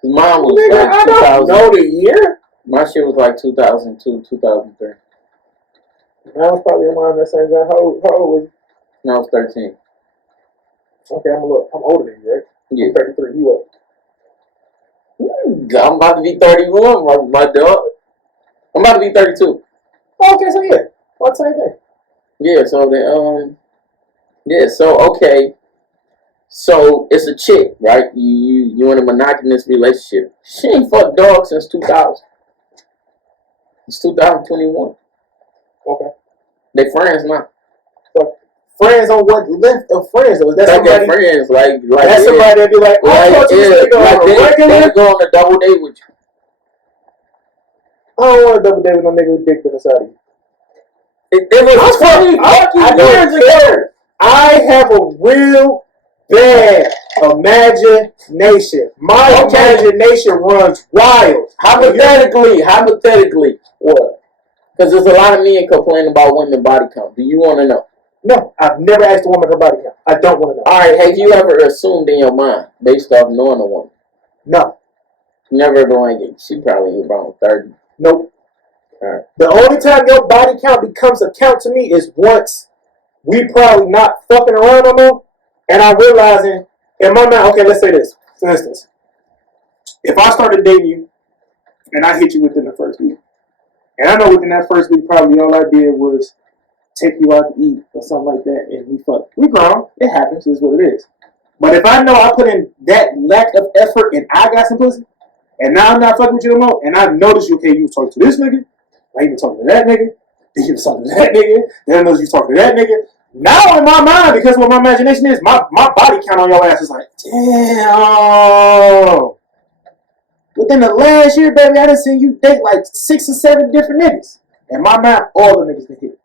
Cause mine was nigga, like 2000. I don't know the year. My shit was like 2002, 2003. I was probably around that same time. How old was you? No, I was 13. Okay, I'm older than you, right? Yeah. I'm 33. You what? I'm about to be 31, my dog. I'm about to be 32. Oh, okay, so yeah. What same thing? Yeah, so okay. So it's a chick, right? You in a monogamous relationship. She ain't fucked dog since 2000. It's 2021. Okay. They friends now. Friends on what length of friends though? Is that somebody? Friends, like that's somebody that be like, oh, I thought you was they go on a double date with you. I don't want a double date with no nigga with dick in the side of you. It was 20 fucking years ago. I have a real bad imagination. My imagination runs wild. Hypothetically, what? Because there's a lot of men complaining about women body count. Do you want to know? No, I've never asked a woman her body count. I don't want to know. All right, have you ever assumed in your mind based off knowing a woman? No. Never going like she probably around 30. Nope. All right. The only time your body count becomes a count to me is once we probably not fucking around no more. And I'm realizing in my mind, okay, let's say this. For instance, if I started dating you and I hit you within the first week, and I know within that first week probably all I did was take you out to eat or something like that, and we fuck. We grown. It happens. It's what it is. But if I know I put in that lack of effort and I got some pussy, and now I'm not fucking with you no more, and I notice you, okay, you was talking to this nigga, I even talking to that nigga, then you was talking to that nigga, then I notice you talking to that nigga. Now in my mind, because what my imagination is, my body count on your ass is like, damn. Within the last year, baby, I done seen you date like 6 or 7 different niggas. In my mind, all the niggas can hit.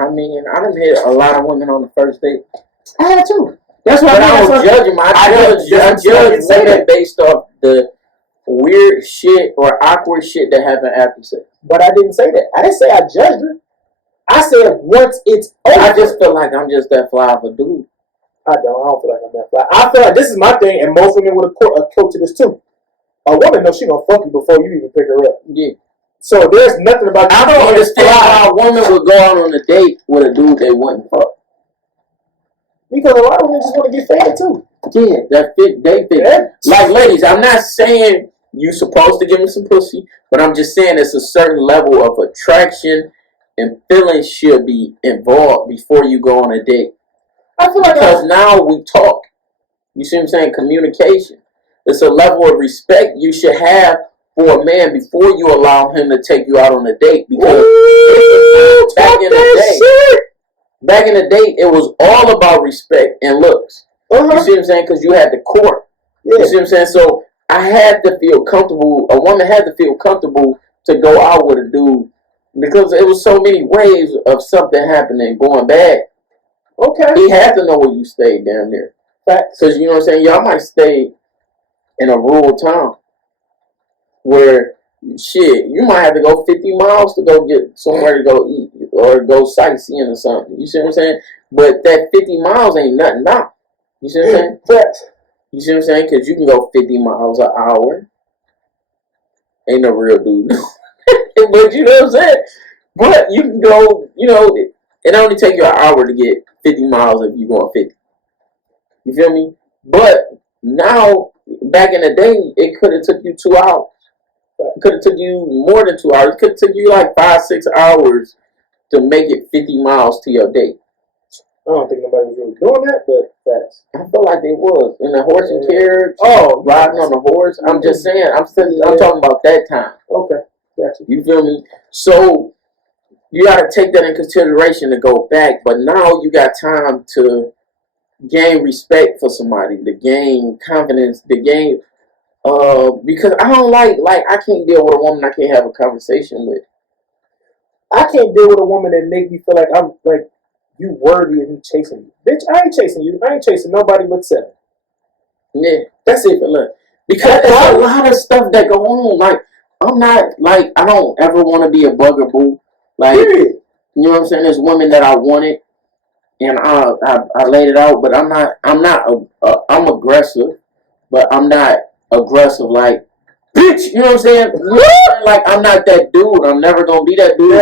I mean, I done hit a lot of women on the first date. I had too. That's why I don't judge them. I judge women based off the weird shit or awkward shit that happened after sex. But I didn't say that. I didn't say I judged her. I said once it's over. I just feel like I'm just that fly of a dude. I don't feel like I'm that fly. I feel like this is my thing, and most women would have killed to this too. A woman knows she gonna fuck you before you even pick her up. Yeah. So there's nothing about. I don't understand how a woman would go out on a date with a dude they wouldn't fuck. Because a lot of women just want to get faded too. Yeah, that fit. They fit. Yeah. Like ladies, I'm not saying you supposed to give me some pussy, but I'm just saying it's a certain level of attraction and feelings should be involved before you go on a date. I feel like because now we talk. You see what I'm saying? Communication. It's a level of respect you should have for a man before you allow him to take you out on a date. Because back in the day, it was all about respect and looks. You see what I'm saying? Because you had the court. Yeah. You see what I'm saying? So I had to feel comfortable. A woman had to feel comfortable to go out with a dude because it was so many ways of something happening going bad. Okay. He had to know where you stayed down there. Because, you know what I'm saying? Y'all might stay in a rural town where, shit, you might have to go 50 miles to go get somewhere to go eat or go sightseeing or something. You see what I'm saying? But that 50 miles ain't nothing now. You see what I'm saying? You see what I'm saying? Because you can go 50 miles an hour. Ain't no real dude. But you know what I'm saying? But you can go, you know, it only take you an hour to get 50 miles if you're going 50. You feel me? But now, back in the day, it could have took you 2 hours. It could have took you more than 2 hours. It could have took you like 5-6 hours to make it 50 miles to your date. I don't think nobody was really doing that, but facts. I feel like they was in the horse and carriage. Oh, riding on the horse. I'm just saying. I'm talking about that time. Okay, gotcha. You feel me? So you got to take that in consideration to go back. But now you got time to gain respect for somebody, to gain confidence, to gain. Because I don't like I can't deal with a woman I can't have a conversation with. I can't deal with a woman that make me feel like I'm like you worthy of me chasing you. Bitch, I ain't chasing you. I ain't chasing nobody but 7. Yeah, that's it for look. Because there's a lot of stuff that go on. Like, I'm not, like, I don't ever want to be a bugaboo. Like, you know what I'm saying? There's women that I wanted, and I laid it out, but I'm aggressive, but I'm not aggressive like, bitch, you know what I'm saying? Like, I'm not that dude. I'm never going to be that dude.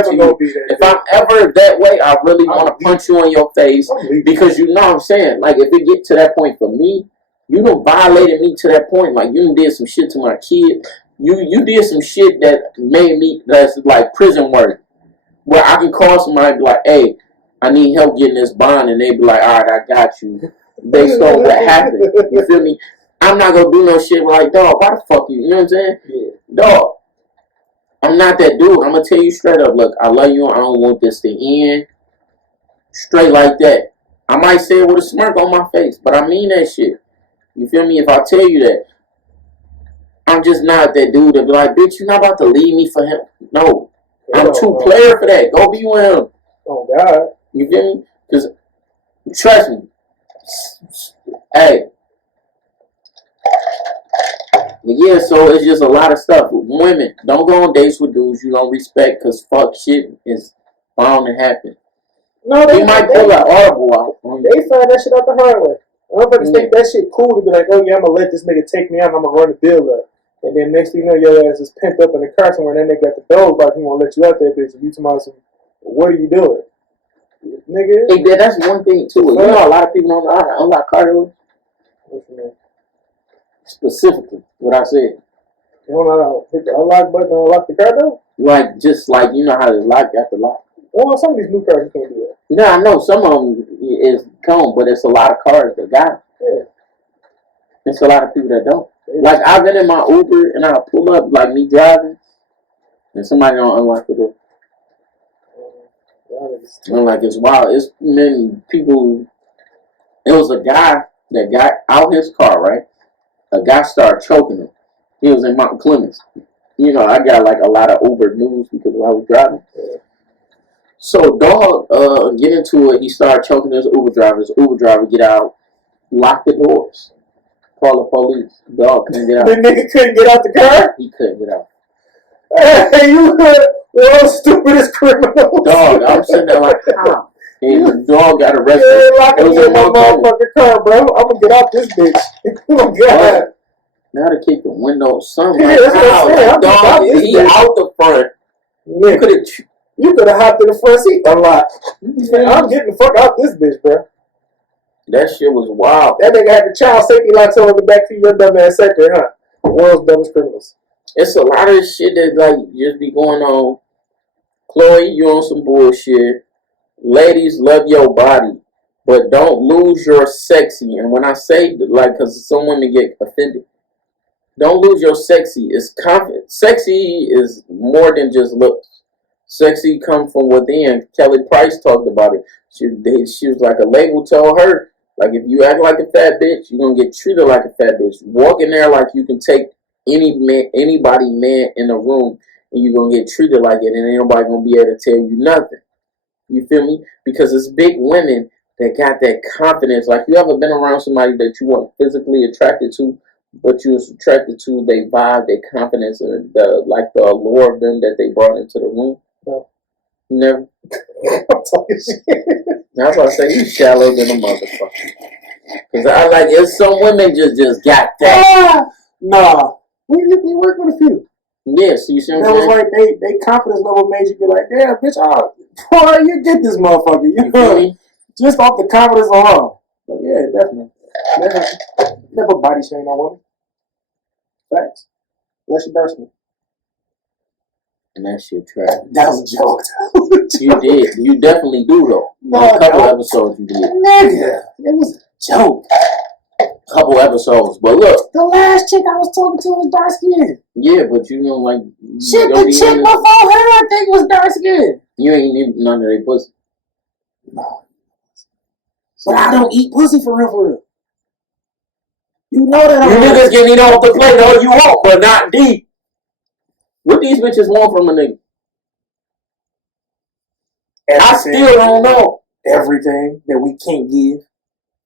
If I'm ever that way, I really want to punch you in your face because you know what I'm saying? Like, if it get to that point for me, you done violated me to that point. Like, you done did some shit to my kid. You did some shit that made me, that's like prison work. Where I can call somebody and be like, hey, I need help getting this bond. And they be like, all right, I got you. Based on what happened. You feel me? I'm not going to do no shit like, dog, why the fuck you? You know what I'm saying? Yeah. Dog, I'm not that dude. I'm going to tell you straight up, look, I love you. I don't want this to end. Straight like that. I might say it with a smirk on my face, but I mean that shit. You feel me? If I tell you that, I'm just not that dude that be like, bitch, you're not about to leave me for him. No. I'm too player for that. Go be with him. Oh, God. You feel me? Because, trust me. Hey. Yeah, so it's just a lot of stuff. Women, don't go on dates with dudes you don't respect because fuck shit is bound to happen. No, they might pull an audible out. They find that shit out the hard way. Motherfuckers think that shit cool to be like, oh yeah, I'm going to let this nigga take me out and I'm going to run the bill up. And then next thing you know, your ass is pent up in the car somewhere and then they got the doors like he won't let you out there, bitch. And you tomorrow some, what are you doing? nigga. Hey, that's one thing too. You know, a lot of people don't know how to unlock car doors. Specifically, what I said. You don't know how to hit the unlock button to unlock the car door? Like, just like, you know how to lock after lock. Well, some of these new cars you can't do that. No, I know some of them is come, but it's a lot of cars that got it. Yeah. It's a lot of people that don't. Like, I've been in my Uber and I'll pull up, like me driving, and somebody don't unlock the door. I'm like, it's wild. It's many people. It was a guy that got out his car, right? A guy started choking him. He was in Mount Clemens. You know, I got like a lot of Uber news because I was driving. So dog get into it. He started choking his Uber driver. His Uber driver get out, lock the doors, call the police. Dog couldn't get out. The nigga couldn't get out the car? He couldn't get out. Hey, you world's stupidest criminal. Dog, I'm sitting there like, how? And the dog got arrested. Yeah, lock it was me in my Mount Clemens. motherfucking car, bro. I'm gonna get out this bitch. Oh God. Now to kick the window, something Yeah, like that's what I'm saying. how? I'm Dog, he bitch. out the front. Man, you could have hopped in the front seat a lot. I'm getting the fuck out this bitch, bro. That shit was wild. That nigga had the child safety lights on the back of your dumb ass sector, huh? The world's dumbest criminals. It's a lot of shit that like just be going on. Chloe, you on some bullshit. Ladies, love your body, but don't lose your sexy. And when I say like, because some women get offended, don't lose your sexy. It's confident. Sexy is more than just looks. Sexy come from within. Kelly Price talked about it. She was like, a label told her, like, if you act like a fat bitch, you're gonna get treated like a fat bitch. Walk in there like you can take anybody man in the room, and you're gonna get treated like it, and ain't nobody gonna be able to tell you nothing. You feel me? Because it's big women that got that confidence. Like, you ever been around somebody that you weren't physically attracted to, but you was attracted to their vibe, their confidence, and the allure of them that they brought into the room? No. Never. I'm talking shit. That's why I say you shallow than a motherfucker. Because I like, it's some women just got that. Nah. We work with a few. Yes, you see what I'm saying? saying? That was like, they confidence level made you be like, damn, bitch, boy, you get this motherfucker. You know, just off the confidence alone. But yeah, definitely. Never body shame on woman. Facts. Unless you dark skin. And that shit trash. That was a joke. You did. You definitely do, though. No, a couple episodes you did. Nigga, it was a joke. Couple episodes. But look. The last chick I was talking to was dark skinned. Yeah, but you know, like. Shit, the chick before her, I think, was dark skinned. You ain't eat none of their pussy. No. But I don't eat pussy for real. You know that. You niggas can eat off the plate all you want, but not deep. What these bitches want from a nigga? I still don't know. Everything that we can't give.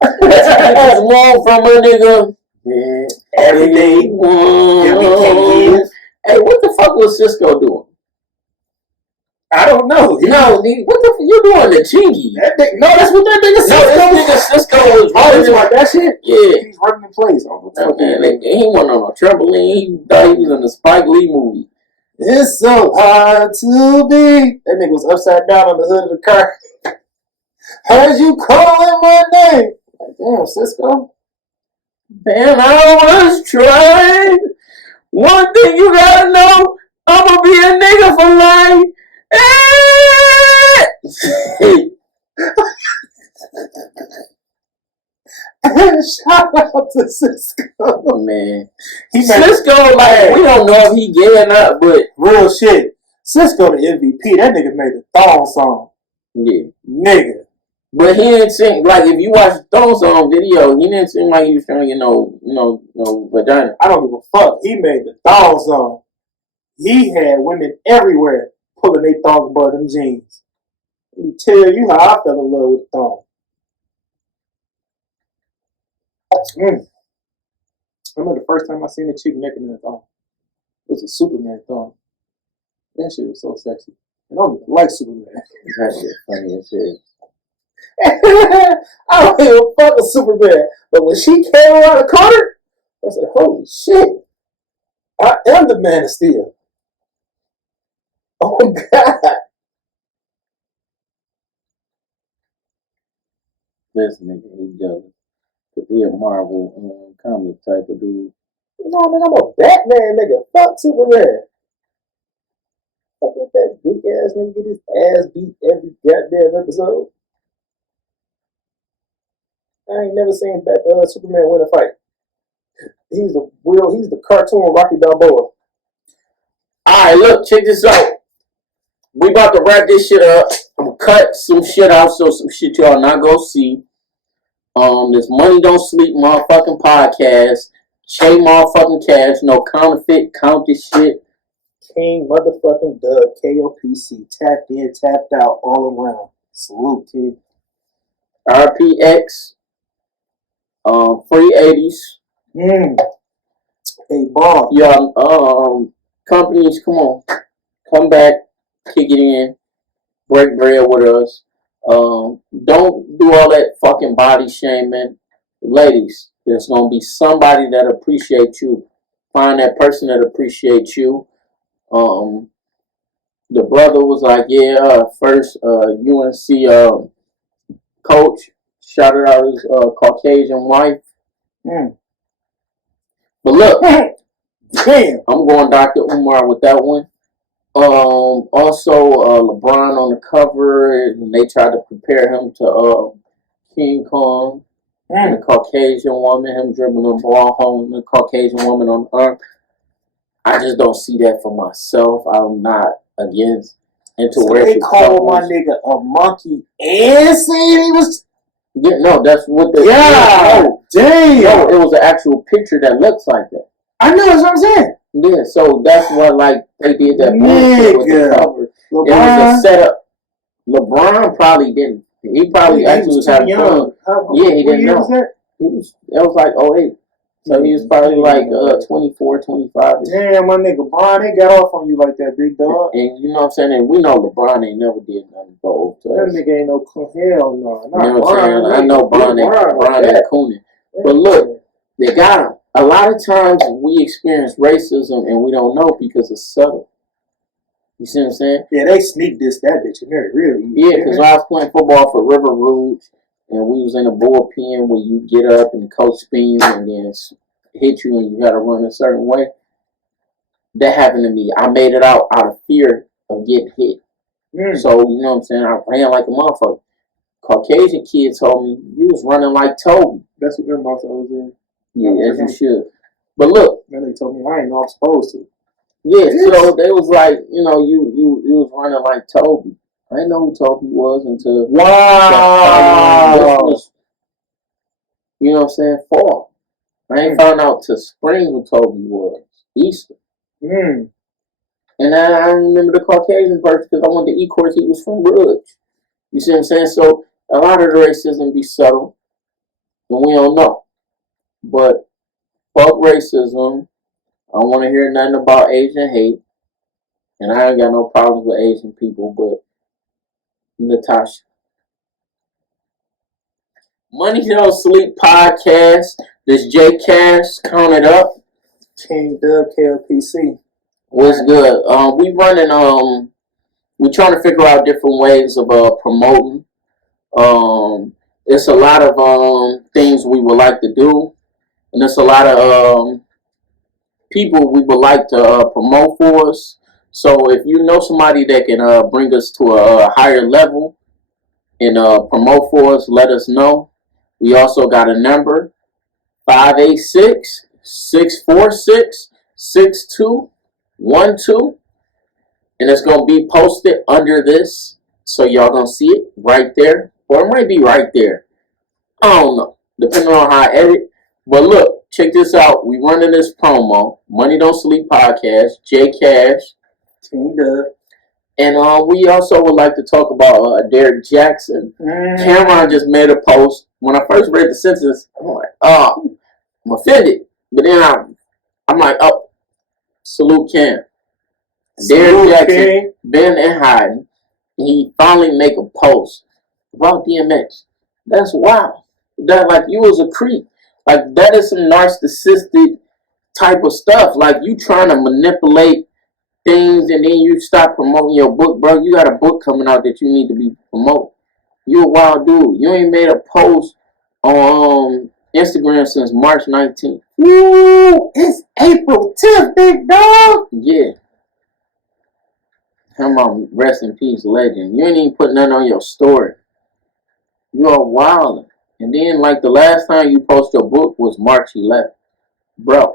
Bitches want from a nigga. Yeah. Everything that we can't give. Hey, what the fuck was Cisco doing? I don't know. No, what the fuck you doing? The chingy? No, that's what that nigga Cisco. No, this nigga Cisco was running like that shit. Yeah, he's running in place. He went on a trampoline. He thought he was in the Spike Lee movie. It's so hard to be. That nigga was upside down on the hood of the car. Heard you calling my name. Like, damn, Cisco. Man, I was trying. One thing you gotta know, I'ma be a nigga for life. Shout out to Cisco. Man. Cisco, like, we don't know if he gay or not, but real shit. Cisco the MVP. That nigga made the thong song. Yeah. Nigga. But he didn't seem like, if you watch the thong song video, he didn't seem like he was trying to get no vagina. I don't give a fuck. He made the thong song. He had women everywhere pulling their thong above them jeans. Let me tell you how I fell in love with the thong. I remember the first time I seen a chick naked in a thong. It was a Superman thong. That shit was so sexy. And I don't even like Superman. That shit funny as shit. I don't even fuck with Superman. But when she came around the corner, I was like, holy shit. I am the Man of Steel. Oh, God. This nigga, he jealous. Cause he a Marvel comic type of dude. No, nigga, I'm a Batman, nigga. Fuck Superman. Fuck with that big ass nigga get his ass beat every goddamn episode. I ain't never seen Superman win a fight. He's the cartoon Rocky Balboa. Alright, look, check this out. We about to wrap this shit up. I'm gonna cut some shit out so some shit y'all not gonna see. This Money Don't Sleep motherfucking podcast. Che motherfucking cash. No counterfeit, count this shit. King motherfucking Dub, KOPC. Tapped in, tapped out, all around. Salute, kid. RPX. Free 80s. Hey, Bob. Yeah, companies, come on. Come back. Kick it in. Break bread with us. Don't do all that fucking body shaming. Ladies, there's going to be somebody that appreciates you. Find that person that appreciates you. The brother was like, yeah, first UNC coach shouted out his Caucasian wife. But look, damn, I'm going Dr. Umar with that one. Also, LeBron on the cover, and they tried to compare him to King Kong, and the Caucasian woman, him dribbling the ball home, the Caucasian woman on the arm. I just don't see that for myself. I'm not against interracial. So they called my nigga a monkey and saying he was. Yeah, no, that's what the. Yeah, damn. No, it was an actual picture that looks like that. I know, that's what I'm saying. Yeah, so that's what, like, they did that bullshit with the cover. LeBron. It was a setup. LeBron probably didn't. He probably actually was having fun. Yeah, he didn't know. It was like 08. So he was probably like 24, 25. Damn, my nigga Bron, they got off on you like that, big dog. And you know what I'm saying? And we know LeBron ain't never did nothing bold to us. That nigga ain't no hell no. You know what I'm saying? I know Bron ain't cooning. But look, they got him. A lot of times we experience racism and we don't know because it's subtle. You see what I'm saying? Yeah, they sneak this that bitch in there, really. Yeah, because I was playing football for River Rouge, and we was in a bullpen where you get up and the coach spin you and then hit you and you got to run a certain way. That happened to me. I made it out of fear of getting hit. So, you know what I'm saying? I ran like a motherfucker. Caucasian kid told me, you was running like Toby. That's what their mouth was in. Yeah, as you should. But look. Then they told me I ain't know I'm supposed to. Yeah, so they was like, you know, you was running like Toby. I didn't know who Toby was until wow. Was, you know what I'm saying, fall. I ain't found out till spring who Toby was. Easter. And I remember the Caucasian person because I went to E-Course, he was from Rouge. You see what I'm saying? So a lot of the racism be subtle and we don't know. But fuck racism. I don't want to hear nothing about Asian hate. And I ain't got no problems with Asian people, but Natasha. Money Don't Sleep podcast. This J Cash, count it up. King Dub KLPC. What's good? We running, we trying to figure out different ways of promoting. It's a lot of things we would like to do. And there's a lot of people we would like to promote for us. So if you know somebody that can bring us to a higher level and promote for us, let us know. We also got a number, 586-646-6212. And it's going to be posted under this. So y'all going to see it right there. Or it might be right there. I don't know. Depending on how I edit. But look, check this out. We running this promo. Money Don't Sleep podcast. J Cash. King Dub. And we also would like to talk about Derek Jackson. Cameron just made a post. When I first read the sentence, I'm like, oh, I'm offended. But then I'm like, oh, salute Cam. Derek Jackson, been in hiding. And he finally make a post about DMX. That's wild. That like you was a creep. Like that is some narcissistic type of stuff. Like you trying to manipulate things and then you stop promoting your book, bro. You got a book coming out that you need to be promoting. You a wild dude. You ain't made a post on Instagram since March 19th. Woo! It's April 10th, big dog. Yeah. Come on, rest in peace, legend. You ain't even put nothing on your story. You are wild. And then, like, the last time you posted a book was March 11th. Bro,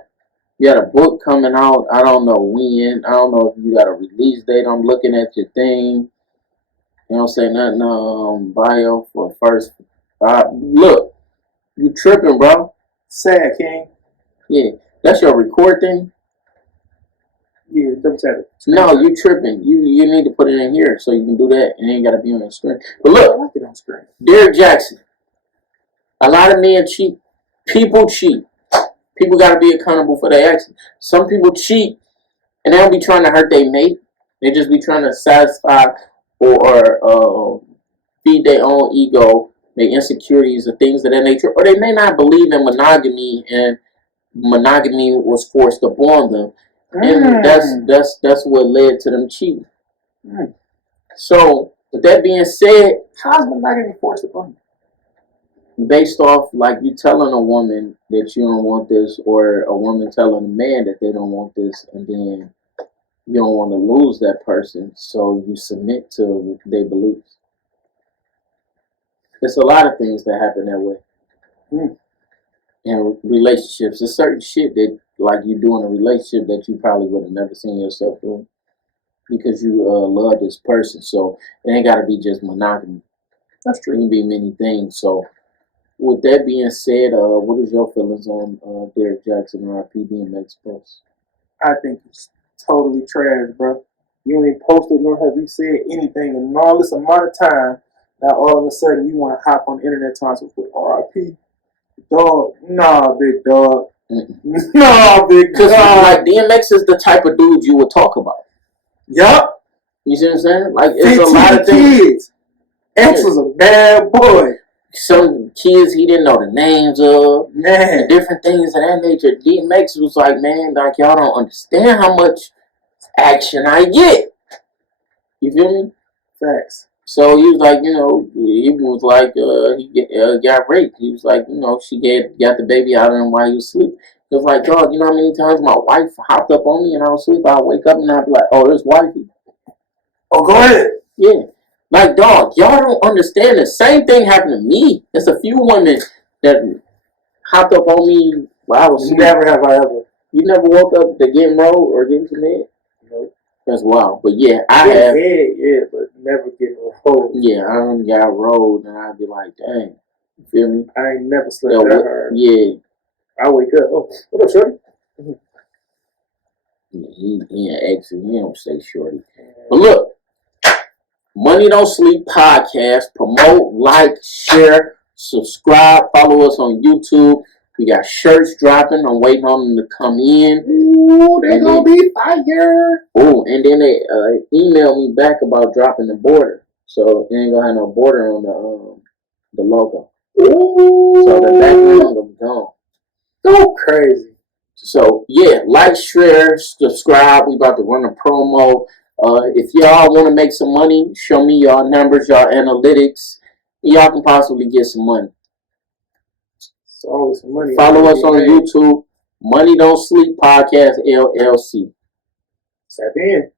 you had a book coming out. I don't know when. I don't know if you got a release date. I'm looking at your thing. You don't say nothing bio for first. Look, you tripping, bro. Sad, King. Yeah, that's your record thing. Yeah, double tap it. No, you tripping. You need to put it in here so you can do that. It ain't got to be on the screen. But look, I like it on screen. Derek Jackson. A lot of men cheat. People cheat. People got to be accountable for their actions. Some people cheat and they don't be trying to hurt their mate. They just be trying to satisfy or feed their own ego, their insecurities, or things of that nature. Or they may not believe in monogamy, and monogamy was forced upon them, and that's what led to them cheating. So, with that being said, how's monogamy forced upon you? Based off like you telling a woman that you don't want this, or a woman telling a man that they don't want this, and then you don't want to lose that person, so you submit to their beliefs. There's a lot of things that happen that way. In relationships, there's certain shit that like you do in a relationship that you probably would have never seen yourself doing because you love this person. So it ain't got to be just monogamy. That's true. It can be many things. So with that being said, what is your feelings on Derek Jackson and R.I.P DMX post? I think it's totally trash, bro. You ain't posted nor have you said anything in all this amount of time. Now all of a sudden you want to hop on the internet talking with R.I.P. Dog. Nah, big dog. Nah, big dog. Like DMX is the type of dude you would talk about. Yup. You see what I'm saying? Like it's a lot of things. Kids. X was a bad boy. Some kids he didn't know the names of, and different things of that nature. DMX was like, man, like y'all don't understand how much action I get. You feel me? Facts. So he was like, you know, he was like, he got raped. He was like, you know, she got the baby out of him while he was asleep. He was like, dog, you know how many times my wife hopped up on me and I was asleep? I'd wake up and I'd be like, oh, there's wifey. Oh, go ahead. Yeah. Like, dog, y'all don't understand. The same thing happened to me. There's a few women that hopped up on me while I was asleep. Never have I ever. You never woke up to get enrolled or get into bed? No. That's wild. But yeah, I have. Yeah, but never get rolled. Yeah, I done got rolled and I'd be like, dang. You feel me? I ain't never slept that hard. Yeah. I wake up. Oh, what up, shorty? He ain't exit. He don't say shorty. But look. Money Don't Sleep podcast. Promote, like, share, subscribe, follow us on YouTube. We got shirts dropping. I'm waiting on them to come in. Ooh, they're gonna be fire. Oh, and then they emailed me back about dropping the border. So it ain't gonna have no border on the logo. Ooh. So the background will be gone. Go crazy. So yeah, like, share, subscribe. We about to run a promo. If y'all want to make some money, show me y'all numbers, y'all analytics. Y'all can possibly get some money. It's always some money. Follow us on YouTube. Money Don't Sleep Podcast LLC. Step in.